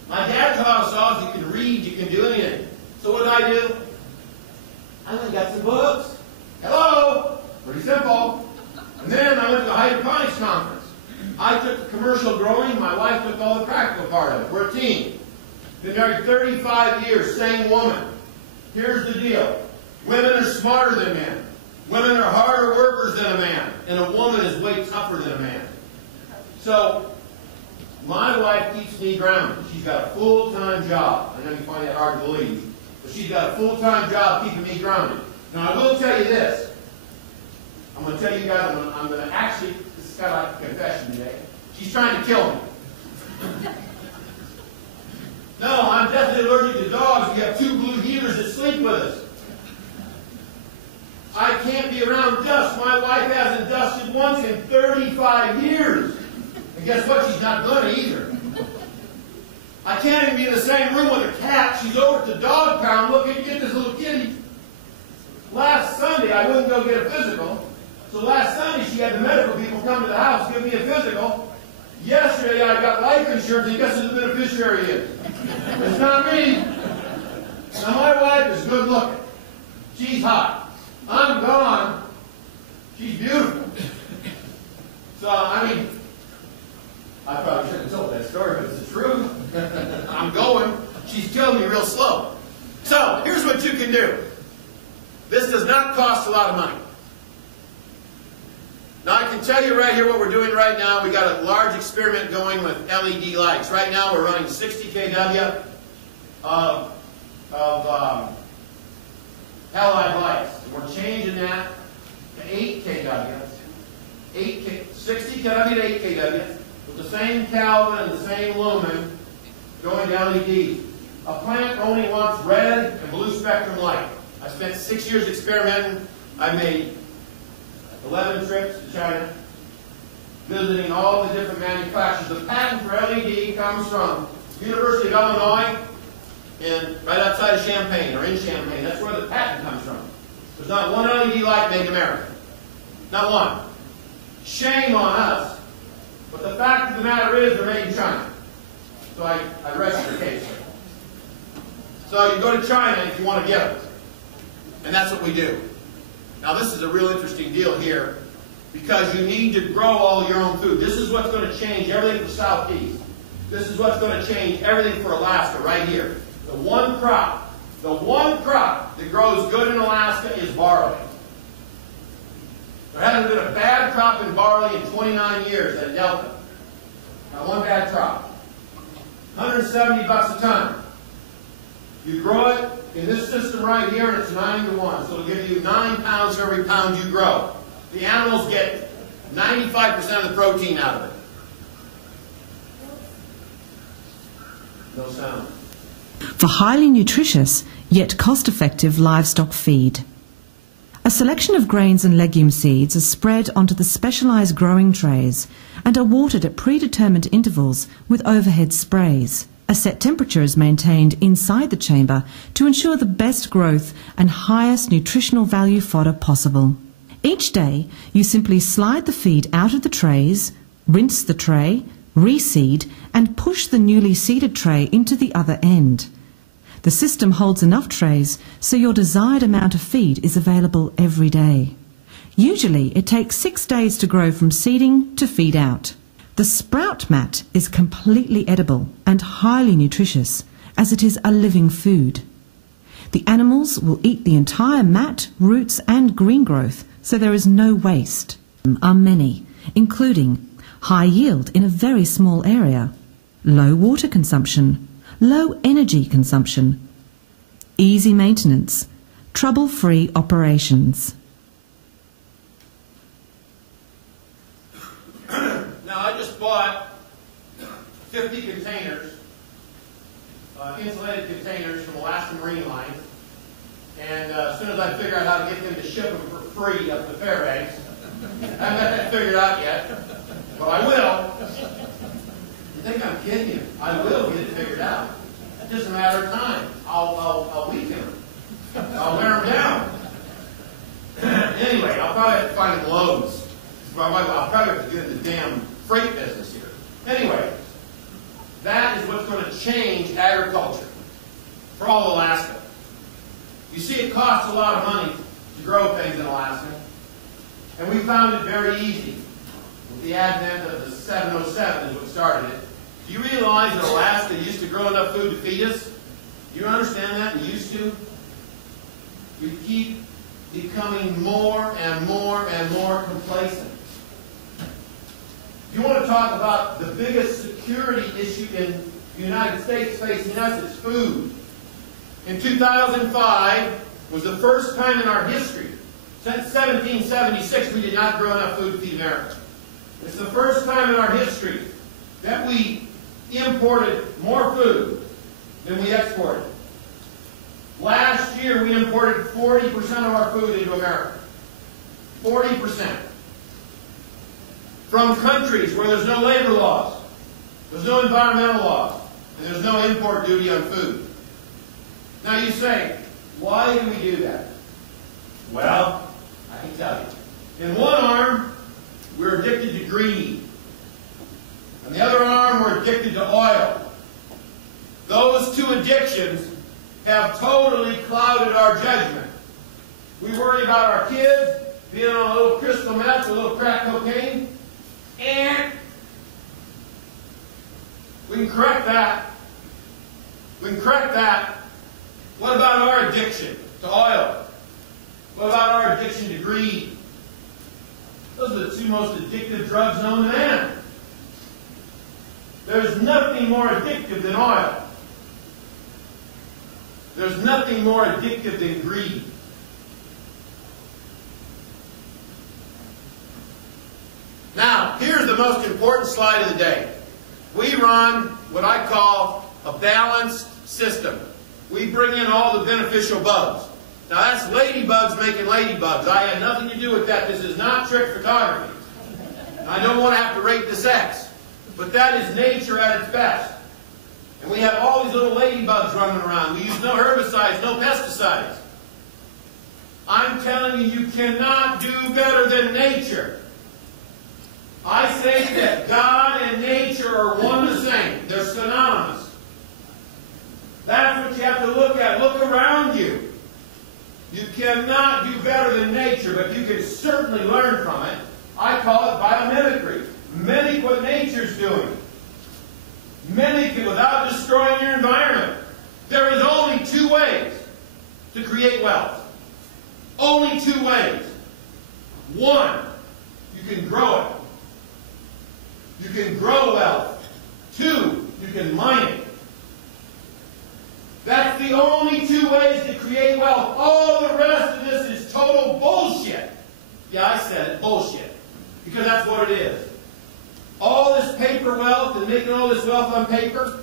My dad taught us all, if you can read, you can do anything. So what did I do? I went and got some books. Hello! Pretty simple. And then I went to the hydroponics conference. I took the commercial growing, my wife took all the practical part of it. We're a team. Been married 35 years, same woman. Here's the deal. Women are smarter than men. Women are harder workers than a man. And a woman is way tougher than a man. So, my wife keeps me grounded. She's got a full-time job. I know you find that hard to believe. But she's got a full-time job keeping me grounded. Now, I will tell you this. I'm going to tell you guys, I'm going to actually, this is kind of like a confession today. She's trying to kill me. No, I'm definitely allergic to dogs. We have 2 blue heelers that sleep with us. I can't be around dust. My wife hasn't dusted once in 35 years. And guess what? She's not going to either. I can't even be in the same room with a cat. She's over at the dog pound looking to get this little kitty. Last Sunday, I wouldn't go get a physical. So last Sunday, she had the medical people come to the house, give me a physical. Yesterday, I got life insurance, and guess who the beneficiary is? It's not me. Now, my wife is good looking. She's hot. I'm gone. She's beautiful. So, I mean, I probably shouldn't have told that story, but it's the truth. I'm going. She's killing me real slow. So, here's what you can do. This does not cost a lot of money. Now, I can tell you right here what we're doing right now. We got a large experiment going with LED lights. Right now, we're running 60 kW of halide lights. And we're changing that to 8 kW. 60 kW to 8 kW with the same Kelvin and the same lumen going to LEDs. A plant only wants red and blue spectrum light. I spent 6 years experimenting. I made 11 trips to China, visiting all the different manufacturers. The patent for LED comes from University of Illinois, right outside of Champaign, or in Champaign. That's where the patent comes from. There's not one LED light made in America. Not one. Shame on us. But the fact of the matter is they're made in China. So I rest your case. So you go to China if you want to get them. And that's what we do. Now this is a real interesting deal here, because you need to grow all your own food. This is what's going to change everything for Southeast. This is what's going to change everything for Alaska right here. The one crop that grows good in Alaska is barley. There hasn't been a bad crop in barley in 29 years at Delta. Not one bad crop. $170 a ton. You grow it in this system right here, and it's 9-to-1. So it'll give you 9 pounds for every pound you grow. The animals get 95% of the protein out of it. No sound. For highly nutritious, yet cost-effective livestock feed. A selection of grains and legume seeds are spread onto the specialised growing trays and are watered at predetermined intervals with overhead sprays. A set temperature is maintained inside the chamber to ensure the best growth and highest nutritional value fodder possible. Each day, you simply slide the feed out of the trays, rinse the tray, reseed, and push the newly seeded tray into the other end. The system holds enough trays so your desired amount of feed is available every day. Usually, it takes 6 days to grow from seeding to feed out. The sprout mat is completely edible and highly nutritious, as it is a living food. The animals will eat the entire mat, roots and green growth, so there is no waste. Are many, including high yield in a very small area, low water consumption, low energy consumption, easy maintenance, trouble-free operations. Now I just bought 50 containers, insulated containers from Alaska Marine Line, and as soon as I figure out how to get them to ship them for free up to Fairbanks, I haven't got that figured out yet, but I will. You think I'm kidding you? I will get it figured out. It's just a matter of time. I'll weaken them. I'll wear them down. Anyway, I'll probably have to find them loads. I'll probably have to get in the damn freight business here. Anyway, that is what's going to change agriculture for all of Alaska. You see, it costs a lot of money to grow things in Alaska, and we found it very easy. With the advent of the 707 is what started it. Do you realize that Alaska used to grow enough food to feed us? Do you understand that? We used to. We keep becoming more and more and more complacent. If you want to talk about the biggest security issue in the United States facing us, it's food. In 2005 was the first time in our history, since 1776, we did not grow enough food to feed America. It's the first time in our history that we imported more food than we exported. Last year, we imported 40% of our food into America. 40%. From countries where there's no labor laws, there's no environmental laws, and there's no import duty on food. Now you say, why do we do that? Well, I can tell you. In one arm, we're addicted to greed. On the other arm, we're addicted to oil. Those two addictions have totally clouded our judgment. We worry about our kids being on a little crystal meth, a little crack cocaine, and we can correct that. We can correct that. What about our addiction to oil? What about our addiction to greed? Those are the two most addictive drugs known to man. There's nothing more addictive than oil. There's nothing more addictive than greed. Now, here's the most important slide of the day. We run what I call a balanced system. We bring in all the beneficial bugs. Now that's ladybugs making ladybugs. I had nothing to do with that. This is not trick photography. I don't want to have to rate the sex. But that is nature at its best. And we have all these little ladybugs running around. We use no herbicides, no pesticides. I'm telling you, you cannot do better than nature. I say that God and nature are one and the same. They're synonymous. That's what you have to look at. Look around you. You cannot do better than nature, but you can certainly learn from it. I call it biomimicry. Mimic what nature's doing. Mimic it without destroying your environment. There is only two ways to create wealth. Only two ways. One, you can grow it. You can grow wealth. Two, you can mine it. That's the only two ways to create wealth. All the rest of this is total bullshit. Yeah, I said it, bullshit. Because that's what it is. All this paper wealth and making all this wealth on paper,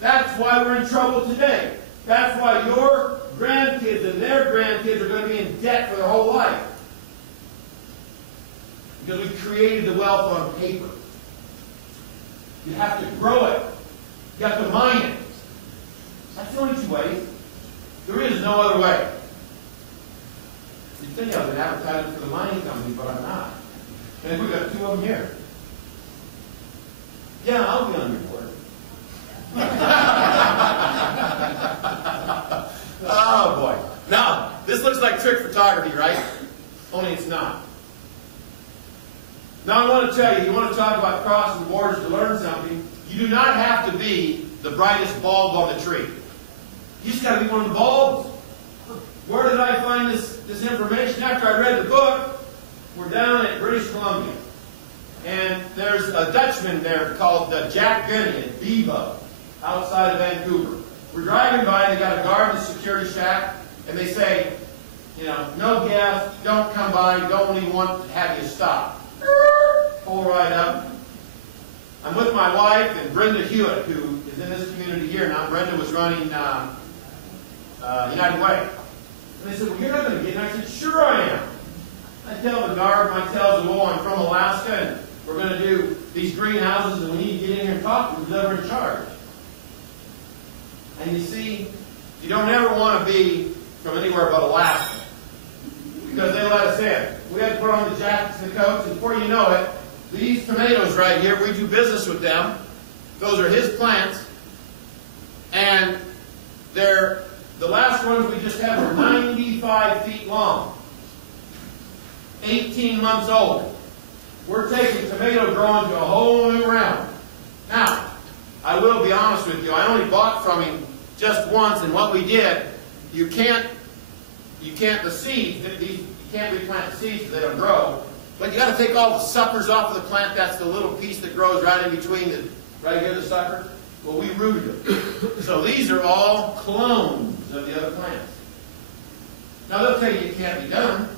that's why we're in trouble today. That's why your grandkids and their grandkids are going to be in debt for their whole life. Because we created the wealth on paper. You have to grow it. You have to mine it. That's the only two ways. There is no other way. You'd think I was an advertisement for the mining company, but I'm not. And we've got two of them here. Yeah, I'll be on your board. Oh, boy. Now, this looks like trick photography, right? Only it's not. Now, I want to tell you, you want to talk about crossing borders to learn something, you do not have to be the brightest bulb on the tree. You just got to be one of the bulbs. Where did I find this information? After I read the book, we're down at British Columbia. And there's a Dutchman there called Jack Benny at Bevo, outside of Vancouver. We're driving by, they got a guard in the security shack, and they say, you know, no gas, don't come by, don't even want to have you stop. Pull right up. I'm with my wife and Brenda Hewitt, who is in this community here now. Brenda was running United Way. And they said, well, you're not going to get it. And I said, sure I am. I tell the guard, I tell them, oh, I'm from Alaska, and we're going to do these greenhouses, and we need to get in here and talk to whoever in charge. And you see, you don't ever want to be from anywhere but Alaska, because they let us in. We had to put on the jackets and the coats, and before you know it, these tomatoes right here, we do business with them. Those are his plants. And they're, the last ones we just had were 95 feet long. 18 months old. We're taking tomato growing to a whole new realm. Now, I will be honest with you, I only bought from him just once, and what we did, you can't the seeds, you can't replant the seeds so they don't grow. But you got to take all the suckers off of the plant. That's the little piece that grows right in between the, right here, the sucker. Well, we rooted them. So these are all clones of the other plants. Now they'll tell you it can't be done.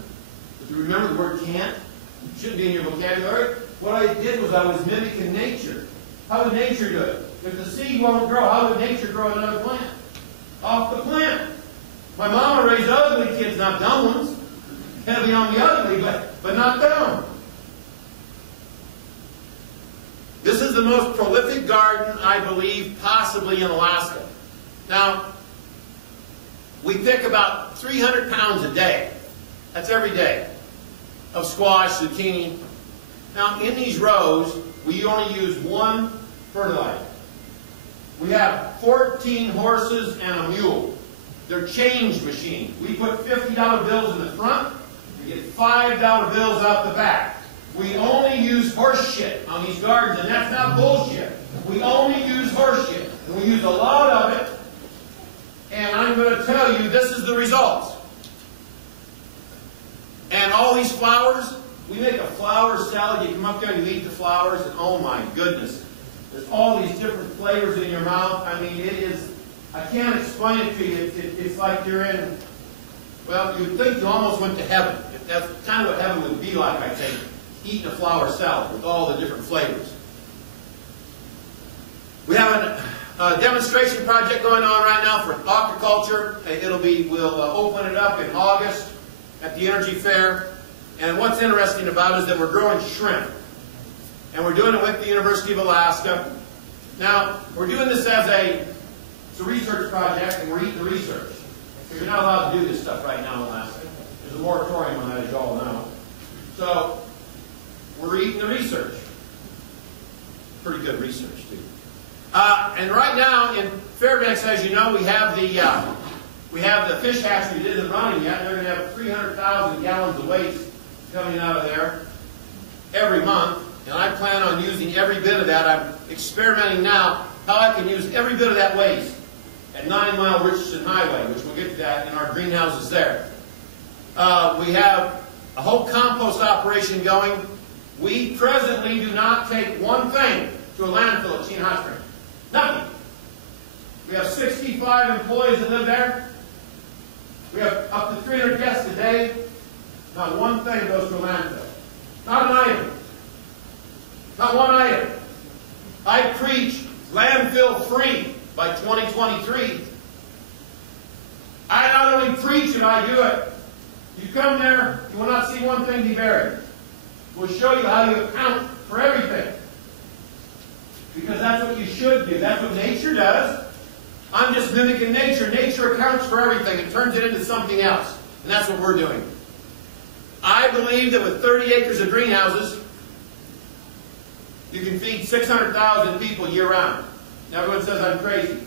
But you remember the word can't? It shouldn't be in your vocabulary. What I did was I was mimicking nature. How would nature do it? If the seed won't grow, how would nature grow another plant? Off the plant. My mama raised ugly kids, not dumb ones. Heavy on the ugly, but not dumb. This is the most prolific garden, I believe, possibly in Alaska. Now, we pick about 300 pounds a day. That's every day. Of squash, zucchini. Now, in these rows, we only use one fertilizer. We have 14 horses and a mule. They're change machines. We put $50 bills in the front. We get $5 bills out the back. We only use horse shit on these gardens, and that's not bullshit. We only use horse shit. And we use a lot of it. And I'm going to tell you, this is the results. And all these flowers, we make a flower salad. You come up there and you eat the flowers, and oh my goodness. There's all these different flavors in your mouth. I mean, it is, I can't explain it to you. It's like you're in, well, you'd think you almost went to heaven. That's kind of what heaven would be like, I think. Eating a flower salad with all the different flavors. We have Demonstration project going on right now for aquaculture. We'll open it up in August at the Energy Fair. And what's interesting about it is that we're growing shrimp. And we're doing it with the University of Alaska. Now, we're doing this as it's a research project, and we're eating the research. So you're not allowed to do this stuff right now in Alaska. There's a moratorium on that, as you all know. So, we're eating the research. Pretty good research, too. And right now in Fairbanks, as you know, we have the fish hatchery that isn't running yet. They're going to have 300,000 gallons of waste coming out of there every month, and I plan on using every bit of that. I'm experimenting now how I can use every bit of that waste at 9 Mile Richardson Highway, which we'll get to that in our greenhouses there. We have a whole compost operation going. We presently do not take one thing to a landfill at Chena Hot Springs. Nothing. We have 65 employees that live there. We have up to 300 guests a day. Not one thing goes to a landfill. Not an item. Not one item. I preach landfill free by 2023. I not only preach it, I do it. You come there, you will not see one thing be buried. We'll show you how you account for everything. Because that's what you should do. That's what nature does. I'm just mimicking nature. Nature accounts for everything and turns it into something else. And that's what we're doing. I believe that with 30 acres of greenhouses, you can feed 600,000 people year-round. Now everyone says I'm crazy.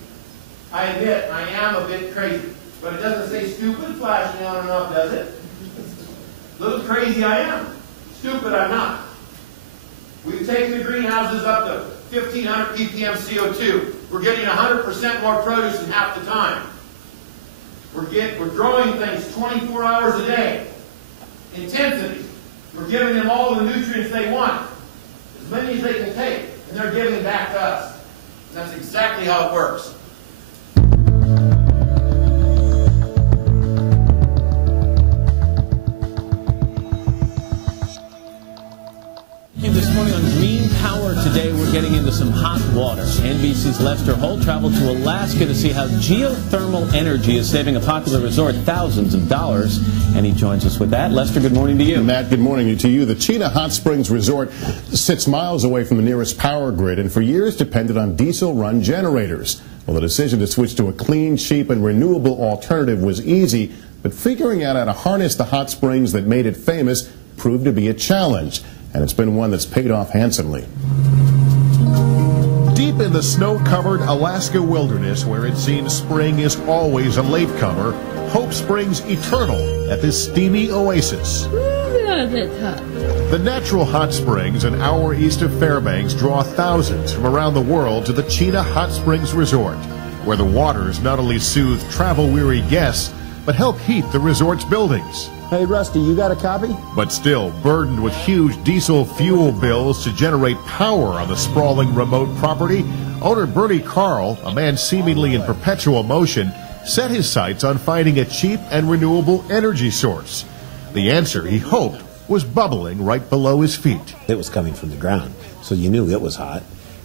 I admit I am a bit crazy. But it doesn't say stupid flashing on and off, does it? Little crazy I am. Stupid I'm not. We've taken the greenhouses up to 1,500 ppm CO2. We're getting 100% more produce in half the time. We're growing things 24 hours a day. Intensity. We're giving them all the nutrients they want. As many as they can take. And they're giving back to us. And that's exactly how it works. This morning on Green Power Today, we're getting into some hot water. NBC's Lester Holt traveled to Alaska to see how geothermal energy is saving a popular resort thousands of dollars, and he joins us with that. Lester, good morning to you. Matt, good morning to you. The Chena Hot Springs Resort sits miles away from the nearest power grid and for years depended on diesel-run generators. Well, the decision to switch to a clean, cheap, and renewable alternative was easy, but figuring out how to harness the hot springs that made it famous proved to be a challenge. And it's been one that's paid off handsomely. Deep in the snow-covered Alaska wilderness, where it seems spring is always a latecomer, hope springs eternal at this steamy oasis. The natural hot springs an hour east of Fairbanks draw thousands from around the world to the Chena Hot Springs Resort, where the waters not only soothe travel-weary guests, but help heat the resort's buildings. Hey, Rusty, you got a copy? But still, burdened with huge diesel fuel bills to generate power on the sprawling remote property, owner Bernie Karl, a man seemingly in perpetual motion, set his sights on finding a cheap and renewable energy source. The answer, he hoped, was bubbling right below his feet. It was coming from the ground, so you knew it was hot.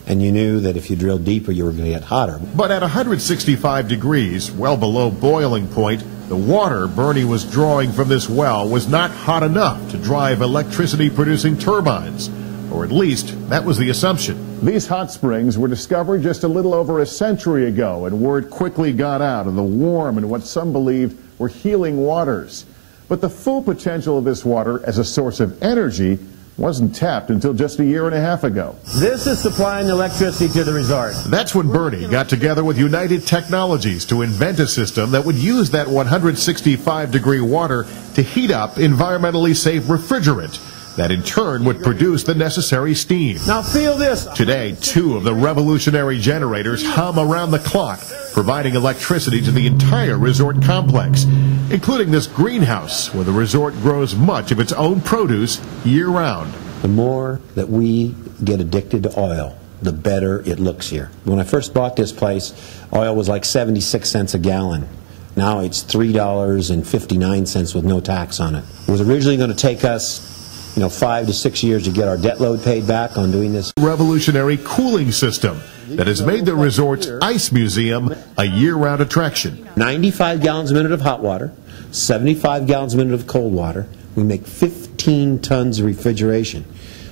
And you knew that if you drilled deeper, you were going to get hotter. But at 165 degrees, well below boiling point, the water Bernie was drawing from this well was not hot enough to drive electricity-producing turbines. Or at least, that was the assumption. These hot springs were discovered just a little over a century ago, and word quickly got out of the warm and what some believed were healing waters. But the full potential of this water as a source of energy wasn't tapped until just a year and a half ago. This is supplying electricity to the resort. That's when Bernie got together with United Technologies to invent a system that would use that 165-degree water to heat up environmentally safe refrigerant that in turn would produce the necessary steam. Now feel this. Today, 2 of the revolutionary generators hum around the clock, providing electricity to the entire resort complex, including this greenhouse where the resort grows much of its own produce year-round. The more that we get addicted to oil, the better it looks here. When I first bought this place, oil was like 76 cents a gallon. Now it's $3.59 with no tax on it. It was originally going to take us 5 to 6 years to get our debt load paid back on doing this. Revolutionary cooling system that has made the resort's ice museum a year-round attraction. 95 gallons a minute of hot water, 75 gallons a minute of cold water. We make 15 tons of refrigeration.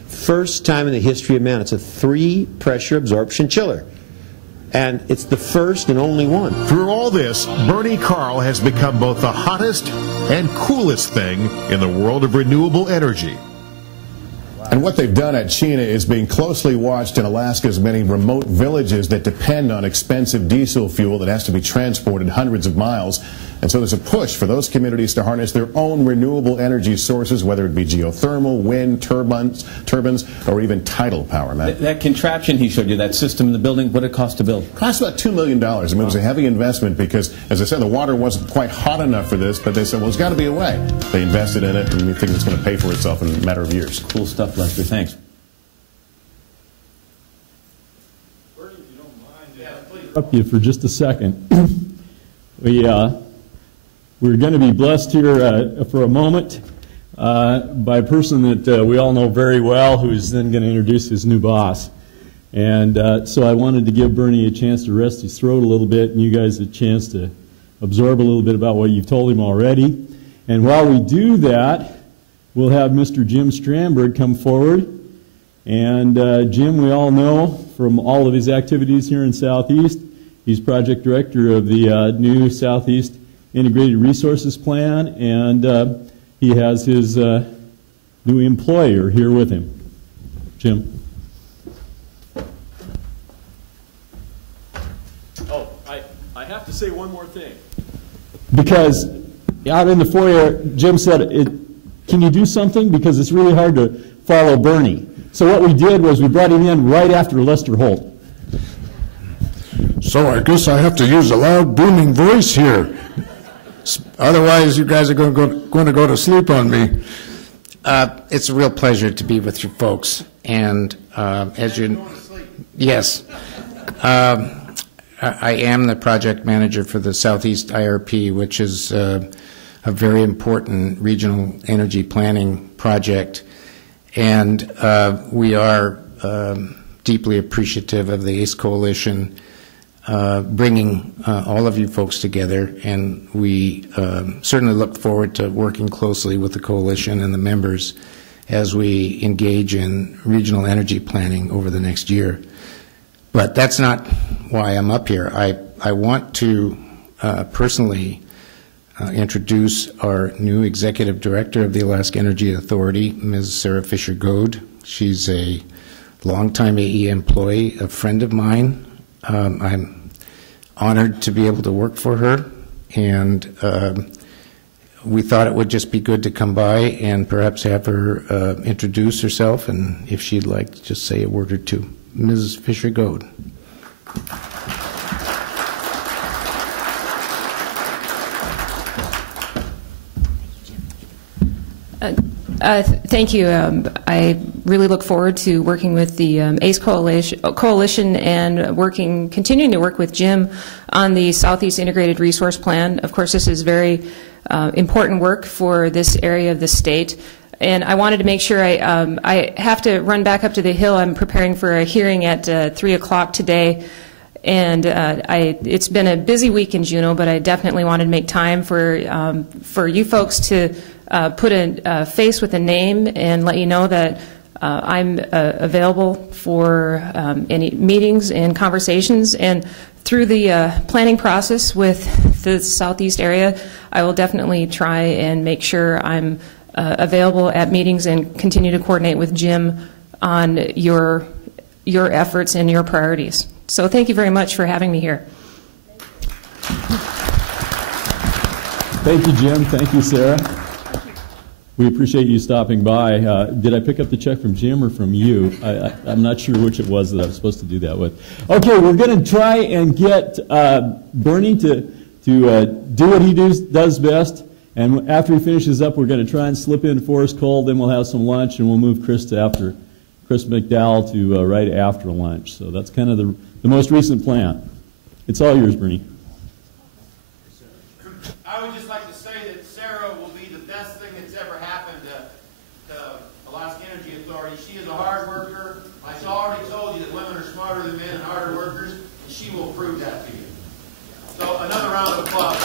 First time in the history of man, it's a 3-pressure absorption chiller. And it's the first and only one. Through all this, Bernie Karl has become both the hottest and coolest thing in the world of renewable energy. And what they've done at Chena is being closely watched in Alaska's many remote villages that depend on expensive diesel fuel that has to be transported hundreds of miles. And so there's a push for those communities to harness their own renewable energy sources, whether it be geothermal, wind, turbines, or even tidal power. Matt? That contraption he showed you, that system in the building, what did it cost to build? It cost about $2 million. I mean, it was a heavy investment because, as I said, the water wasn't quite hot enough for this, but they said, well, there's got to be a way. They invested in it, and we think it's going to pay for itself in a matter of years. Cool stuff, Lester. Thanks. Up you for just a second. We're going to be blessed here for a moment by a person that we all know very well, who's then going to introduce his new boss. And so I wanted to give Bernie a chance to rest his throat a little bit, and you guys a chance to absorb a little bit about what you've told him already. And while we do that, we'll have Mr. Jim Strandberg come forward. And Jim, we all know from all of his activities here in Southeast, he's project director of the new Southeast Integrated Resources Plan, and he has his new employer here with him. Jim. Oh, I have to say one more thing. Because out in the foyer, Jim said, can you do something? Because it's really hard to follow Bernie. So what we did was we brought him in right after Lester Holt. So I guess I have to use a loud, booming voice here. Otherwise, you guys are going to go to sleep on me. It's a real pleasure to be with you folks. And as you, yes, I am the project manager for the Southeast IRP, which is a very important regional energy planning project. And we are deeply appreciative of the ACECoalition bringing all of you folks together, and we certainly look forward to working closely with the coalition and the members as we engage in regional energy planning over the next year. But that's not why I'm up here. I want to personally introduce our new executive director of the Alaska Energy Authority, Ms. Sarah Fisher-Goad. She's a longtime AE employee, a friend of mine. I'm honored to be able to work for her, and we thought it would just be good to come by and perhaps have her introduce herself, and if she'd like to just say a word or two. Ms. Fisher-Goad. Thank you. I really look forward to working with the ACECoalition and continuing to work with Jim on the Southeast Integrated Resource Plan. Of course, this is very important work for this area of the state. And I wanted to make sure I have to run back up to the Hill. I'm preparing for a hearing at 3 o'clock today. And it's been a busy week in Juneau, but I definitely wanted to make time for you folks to put a face with a name and let you know that I'm available for any meetings and conversations. And through the planning process with the Southeast area, I will definitely try and make sure I'm available at meetings and continue to coordinate with Jim on your efforts and your priorities. So thank you very much for having me here. Thank you, Jim. Thank you, Sarah. We appreciate you stopping by. Did I pick up the check from Jim or from you? I'm not sure which it was that I was supposed to do that with. Okay, we're going to try and get Bernie to do what he does best. And after he finishes up, we're going to try and slip in Forrest Cole. Then we'll have some lunch, and we'll move Chris McDowell to right after lunch. So that's kind of the most recent plan. It's all yours, Bernie. I would just like to say that Sarah will be the best thing that's ever happened to Alaska Energy Authority. She is a hard worker. I already told you that women are smarter than men and harder workers. she will prove that to you. So another round of applause.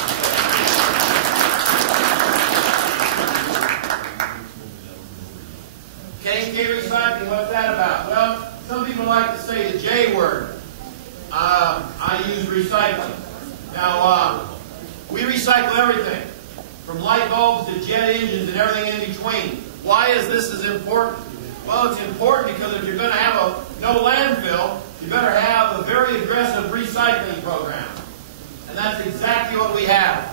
K&K Recycling, what's that about? Well, some people like to say the J word. I use recycling. Now, we recycle everything, from light bulbs to jet engines and everything in between. Why is this important? Well, it's important because if you're going to have no landfill, you better have a very aggressive recycling program. And that's exactly what we have.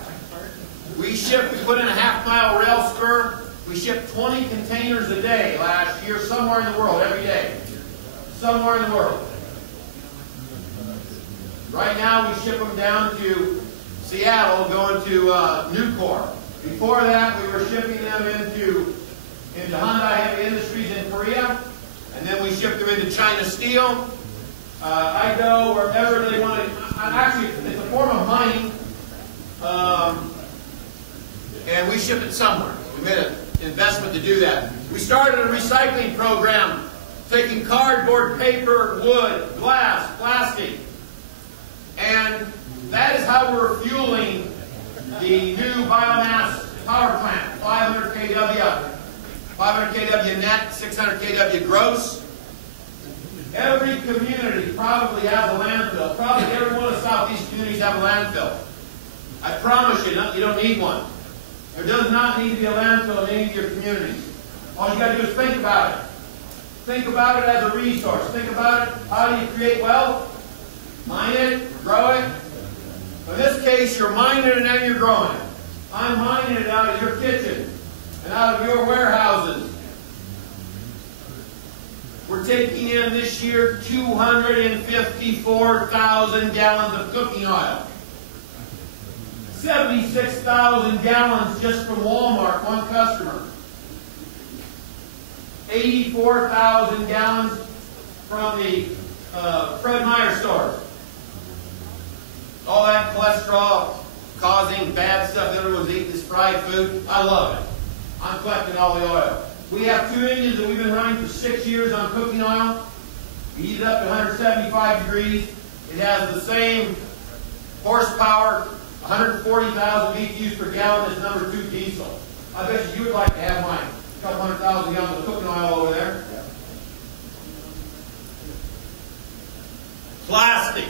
We put in a half-mile rail spur. We shipped 20 containers a day last year, somewhere in the world, every day. Somewhere in the world. Right now, we ship them down to Seattle, going to Nucor. Before that, we were shipping them into Hyundai Heavy Industries in Korea, and then we shipped them into China Steel. I go wherever they want to. Actually, it's a form of mining, and we ship it somewhere. We made an investment to do that. We started a recycling program, taking cardboard, paper, wood, glass, plastic, and that is how we're fueling the new biomass power plant, 500 kW. 500 kW net, 600 kW gross. Every community probably has a landfill. Probably every one of the southeast communities have a landfill. I promise you, you don't need one. There does not need to be a landfill in any of your communities. All you got to do is think about it. Think about it as a resource. Think about it. How do you create wealth? Mine it, grow it. In this case, you're mining it and then you're growing it. I'm mining it out of your kitchen and out of your warehouses. We're taking in this year 254,000 gallons of cooking oil. 76,000 gallons just from Walmart, one customer. 84,000 gallons from the Fred Meyer stores. All that cholesterol causing bad stuff that everyone's eating, this fried food. I love it. I'm collecting all the oil. We have 2 engines that we've been running for 6 years on cooking oil. We heat it up to 175 degrees. It has the same horsepower, 140,000 BTUs per gallon as number 2 diesel. I bet you would like to have mine. A couple 100,000 gallons of cooking oil over there. Plastic.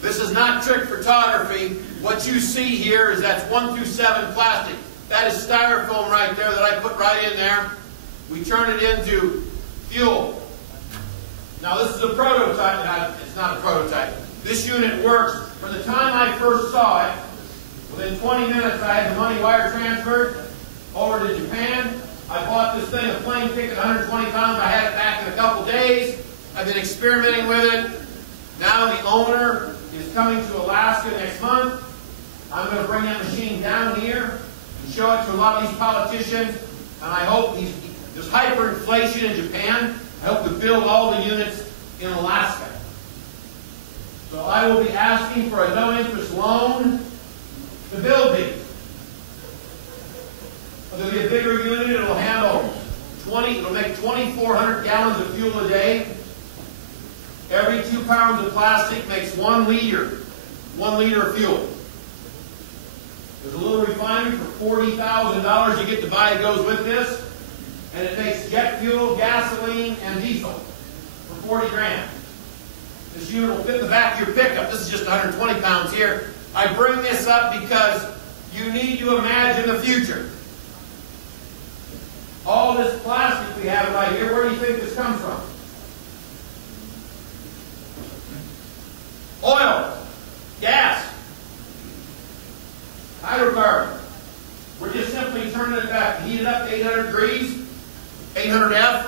This is not trick photography. What you see here is that's 1 through 7 plastic. That is styrofoam right there that I put right in there. We turn it into fuel. Now this is a prototype. It's not a prototype. This unit works. From the time I first saw it, within 20 minutes I had the money wire transferred over to Japan. I bought this thing, a plane ticket, 120 pounds. I had it back in a couple days. I've been experimenting with it. Now the owner is coming to Alaska next month. I'm going to bring that machine down here and show it to a lot of these politicians. And I hope there's hyperinflation in Japan. I hope to build all the units in Alaska. So I will be asking for a no-interest loan to build these. It'll be a bigger unit. It'll handle it'll make 2,400 gallons of fuel a day. Every 2 pounds of plastic makes 1 liter of fuel. There's a little refinery for $40,000 you get to buy. It goes with this. And it makes jet fuel, gasoline, and diesel for 40 grand. This unit will fit in the back of your pickup. This is just 120 pounds here. I bring this up because you need to imagine the future. All this plastic we have right here, where do you think this comes from? Oil, gas, hydrocarbon. We're just simply turning it back. Heat it up to 800 degrees, 800 F.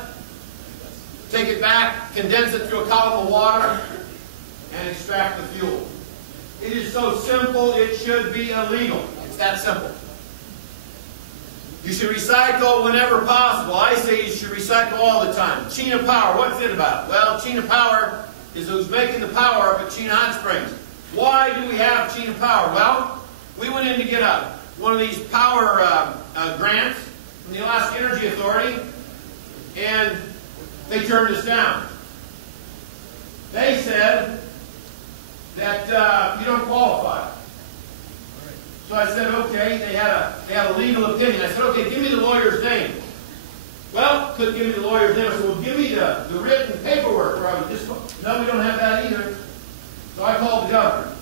Take it back, condense it through a column of water, and extract the fuel. It is so simple, it should be illegal. It's that simple. You should recycle whenever possible. I say you should recycle all the time. Chena Power, what's it about? Well, Chena Power is who's making the power up at Chena Hot Springs. Why do we have Chena Power? Well, we went in to get one of these power grants from the Alaska Energy Authority, and they turned us down. They said, that you don't qualify. So I said, okay, they had a legal opinion. I said, okay, give me the lawyer's name. Well, couldn't give me the lawyer's name. I said, well, give me the written paperwork. Or I would just, no, we don't have that either. So I called the governor.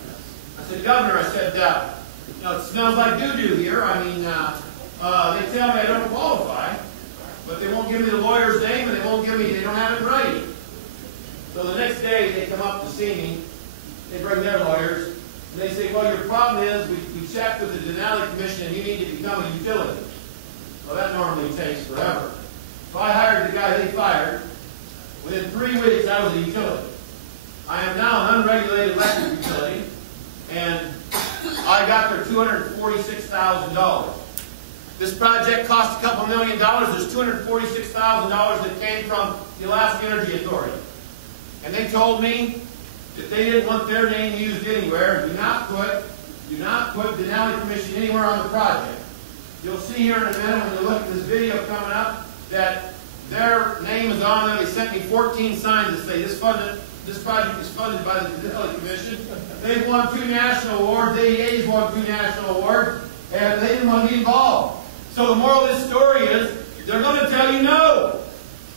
I said, Governor, I said, you know, it smells like doo-doo here. I mean, they tell me I don't qualify, but they won't give me the lawyer's name, and they don't have it in writing. So the next day, they come up to see me. They bring their lawyers, and they say, well, your problem is we checked with the Denali Commission, and you need to become a utility. Well, that normally takes forever. So I hired the guy they fired. Within 3 weeks, I was a utility. I am now an unregulated electric utility, and I got their $246,000. This project cost a couple $1 million. There's $246,000 that came from the Alaska Energy Authority. And they told me that they didn't want their name used anywhere. Do not put Denali Commission anywhere on the project. You'll see here in a minute when you look at this video coming up that their name is on there. They sent me 14 signs that say this project is funded by the Denali Commission. They've won 2 national awards. The AEA's won 2 national awards, and they didn't want to be involved. So the moral of this story is they're going to tell you no.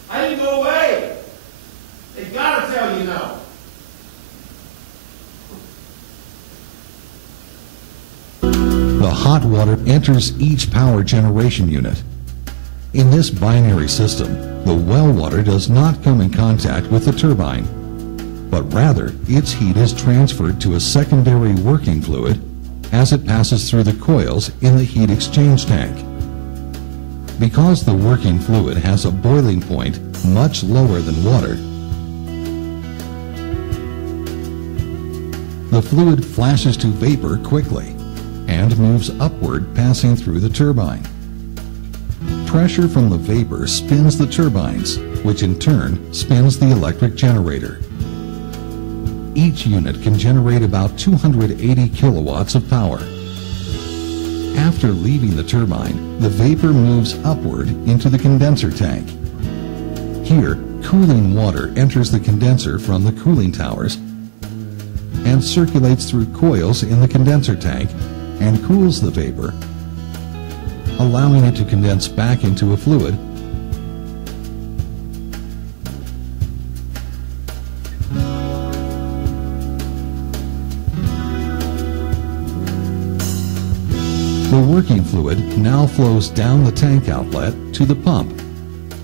I didn't go away. They've got to tell you no. The hot water enters each power generation unit. In this binary system, the well water does not come in contact with the turbine, but rather its heat is transferred to a secondary working fluid as it passes through the coils in the heat exchange tank. Because the working fluid has a boiling point much lower than water, the fluid flashes to vapor quickly and moves upward, passing through the turbine. Pressure from the vapor spins the turbines, which in turn spins the electric generator. Each unit can generate about 280 kilowatts of power. After leaving the turbine, the vapor moves upward into the condenser tank. Here, cooling water enters the condenser from the cooling towers and circulates through coils in the condenser tank and cools the vapor, allowing it to condense back into a fluid. The working fluid now flows down the tank outlet to the pump,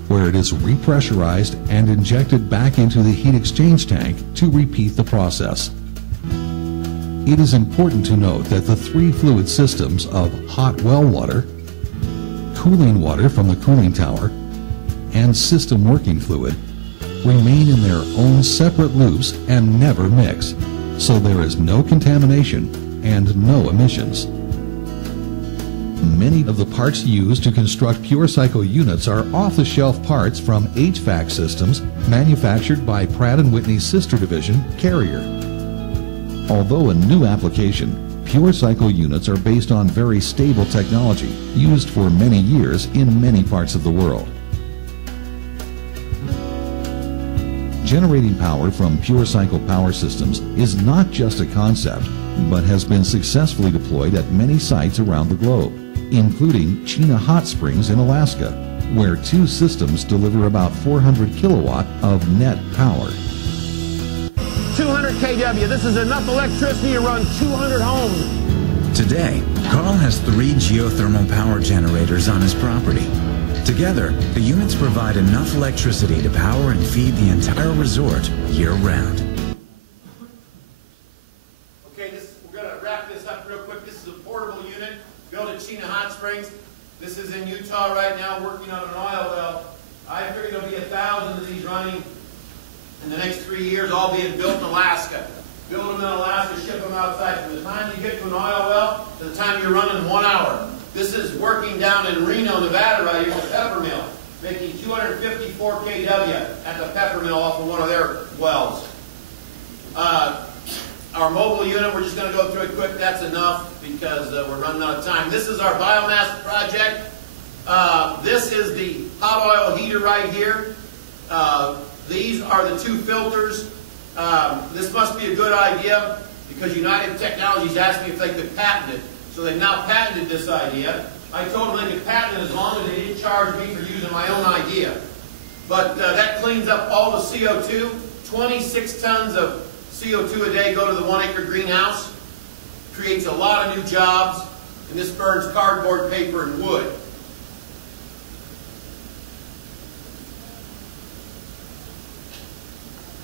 where it is repressurized and injected back into the heat exchange tank to repeat the process. It is important to note that the 3 fluid systems of hot well water, cooling water from the cooling tower, and system working fluid remain in their own separate loops and never mix, so there is no contamination and no emissions. Many of the parts used to construct PureCycle units are off-the-shelf parts from HVAC systems manufactured by Pratt & Whitney's sister division, Carrier. Although a new application, PureCycle units are based on very stable technology used for many years in many parts of the world. Generating power from PureCycle power systems is not just a concept, but has been successfully deployed at many sites around the globe, including Chena Hot Springs in Alaska, where 2 systems deliver about 400 kilowatt of net power. 200 kW. This is enough electricity to run 200 homes. Today, Karl has 3 geothermal power generators on his property. Together, the units provide enough electricity to power and feed the entire resort year-round. Okay, we're going to wrap this up real quick. This is a portable unit built at Chena Hot Springs. This is in Utah right now, working on an oil well. I figure there'll be 1,000 of these running in the next 3 years, all being built in Alaska. Build them in Alaska, ship them outside. From the time you get to an oil well to the time you're running 1 hour. This is working down in Reno, Nevada right here, the pepper mill, making 254 kW at the pepper mill off of one of their wells. Our mobile unit, we're just going to go through it quick. That's enough because we're running out of time. This is our biomass project. This is the hot oil heater right here. These are the 2 filters. This must be a good idea. because United Technologies asked me if they could patent it. So they've now patented this idea. I told them they could patent it as long as they didn't charge me for using my own idea. But that cleans up all the CO2. 26 tons of CO2 a day go to the 1 acre greenhouse. Creates a lot of new jobs. And this burns cardboard, paper, and wood.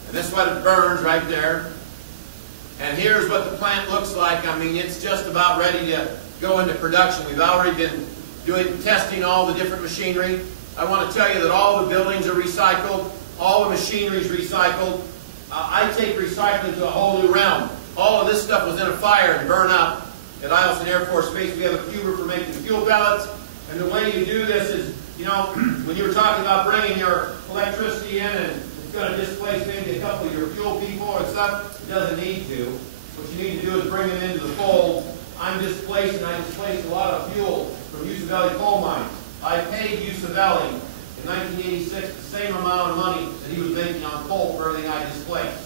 And that's what it burns right there. And here's what the plant looks like. I mean, it's just about ready to go into production. We've already been testing all the different machinery. I want to tell you that all the buildings are recycled. All the machinery is recycled. I take recycling to a whole new realm. All of this stuff was in a fire and burned up. At Eielson Air Force Base, we have a cuber for making fuel pellets. And the way you do this is, you know, when you were talking about bringing your electricity in and it's going to displace maybe a couple of your fuel people and stuff, it doesn't need to. What you need to do is bring them into the fold. I displaced a lot of fuel from Yucca Valley coal mines. I paid Yucca Valley in 1986 the same amount of money that he was making on coal for everything I displaced.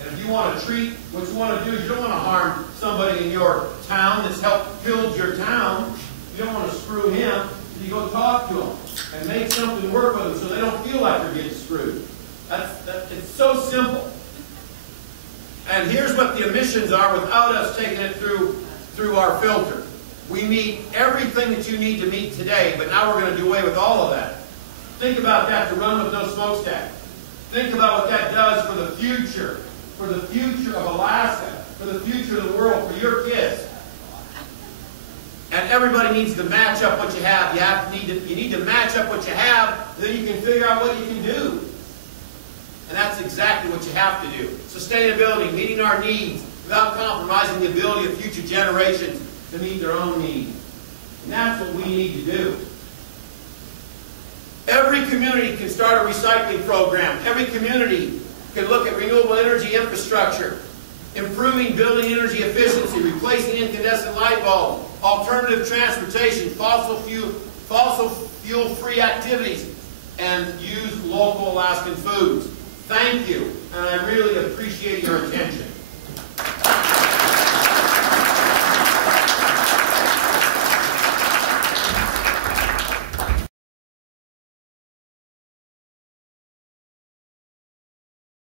And if you want to treat, what you want to do is you don't want to harm somebody in your town that's helped build your town. You don't want to screw him. So you go talk to him and make something work with them so they don't feel like they're getting screwed. It's so simple. And here's what the emissions are without us taking it through our filter. We meet everything that you need to meet today, but now we're going to do away with all of that. Think about that, to run with no smokestack. Think about what that does for the future of Alaska, for the future of the world, for your kids. And everybody needs to match up what you have. You need to match up what you have, then you can figure out what you can do. And that's exactly what you have to do. Sustainability, meeting our needs without compromising the ability of future generations to meet their own needs. And that's what we need to do. Every community can start a recycling program. Every community can look at renewable energy infrastructure, improving building energy efficiency, replacing incandescent light bulbs, alternative transportation, fossil fuel-free activities, and use local Alaskan foods. Thank you, and I really appreciate your attention.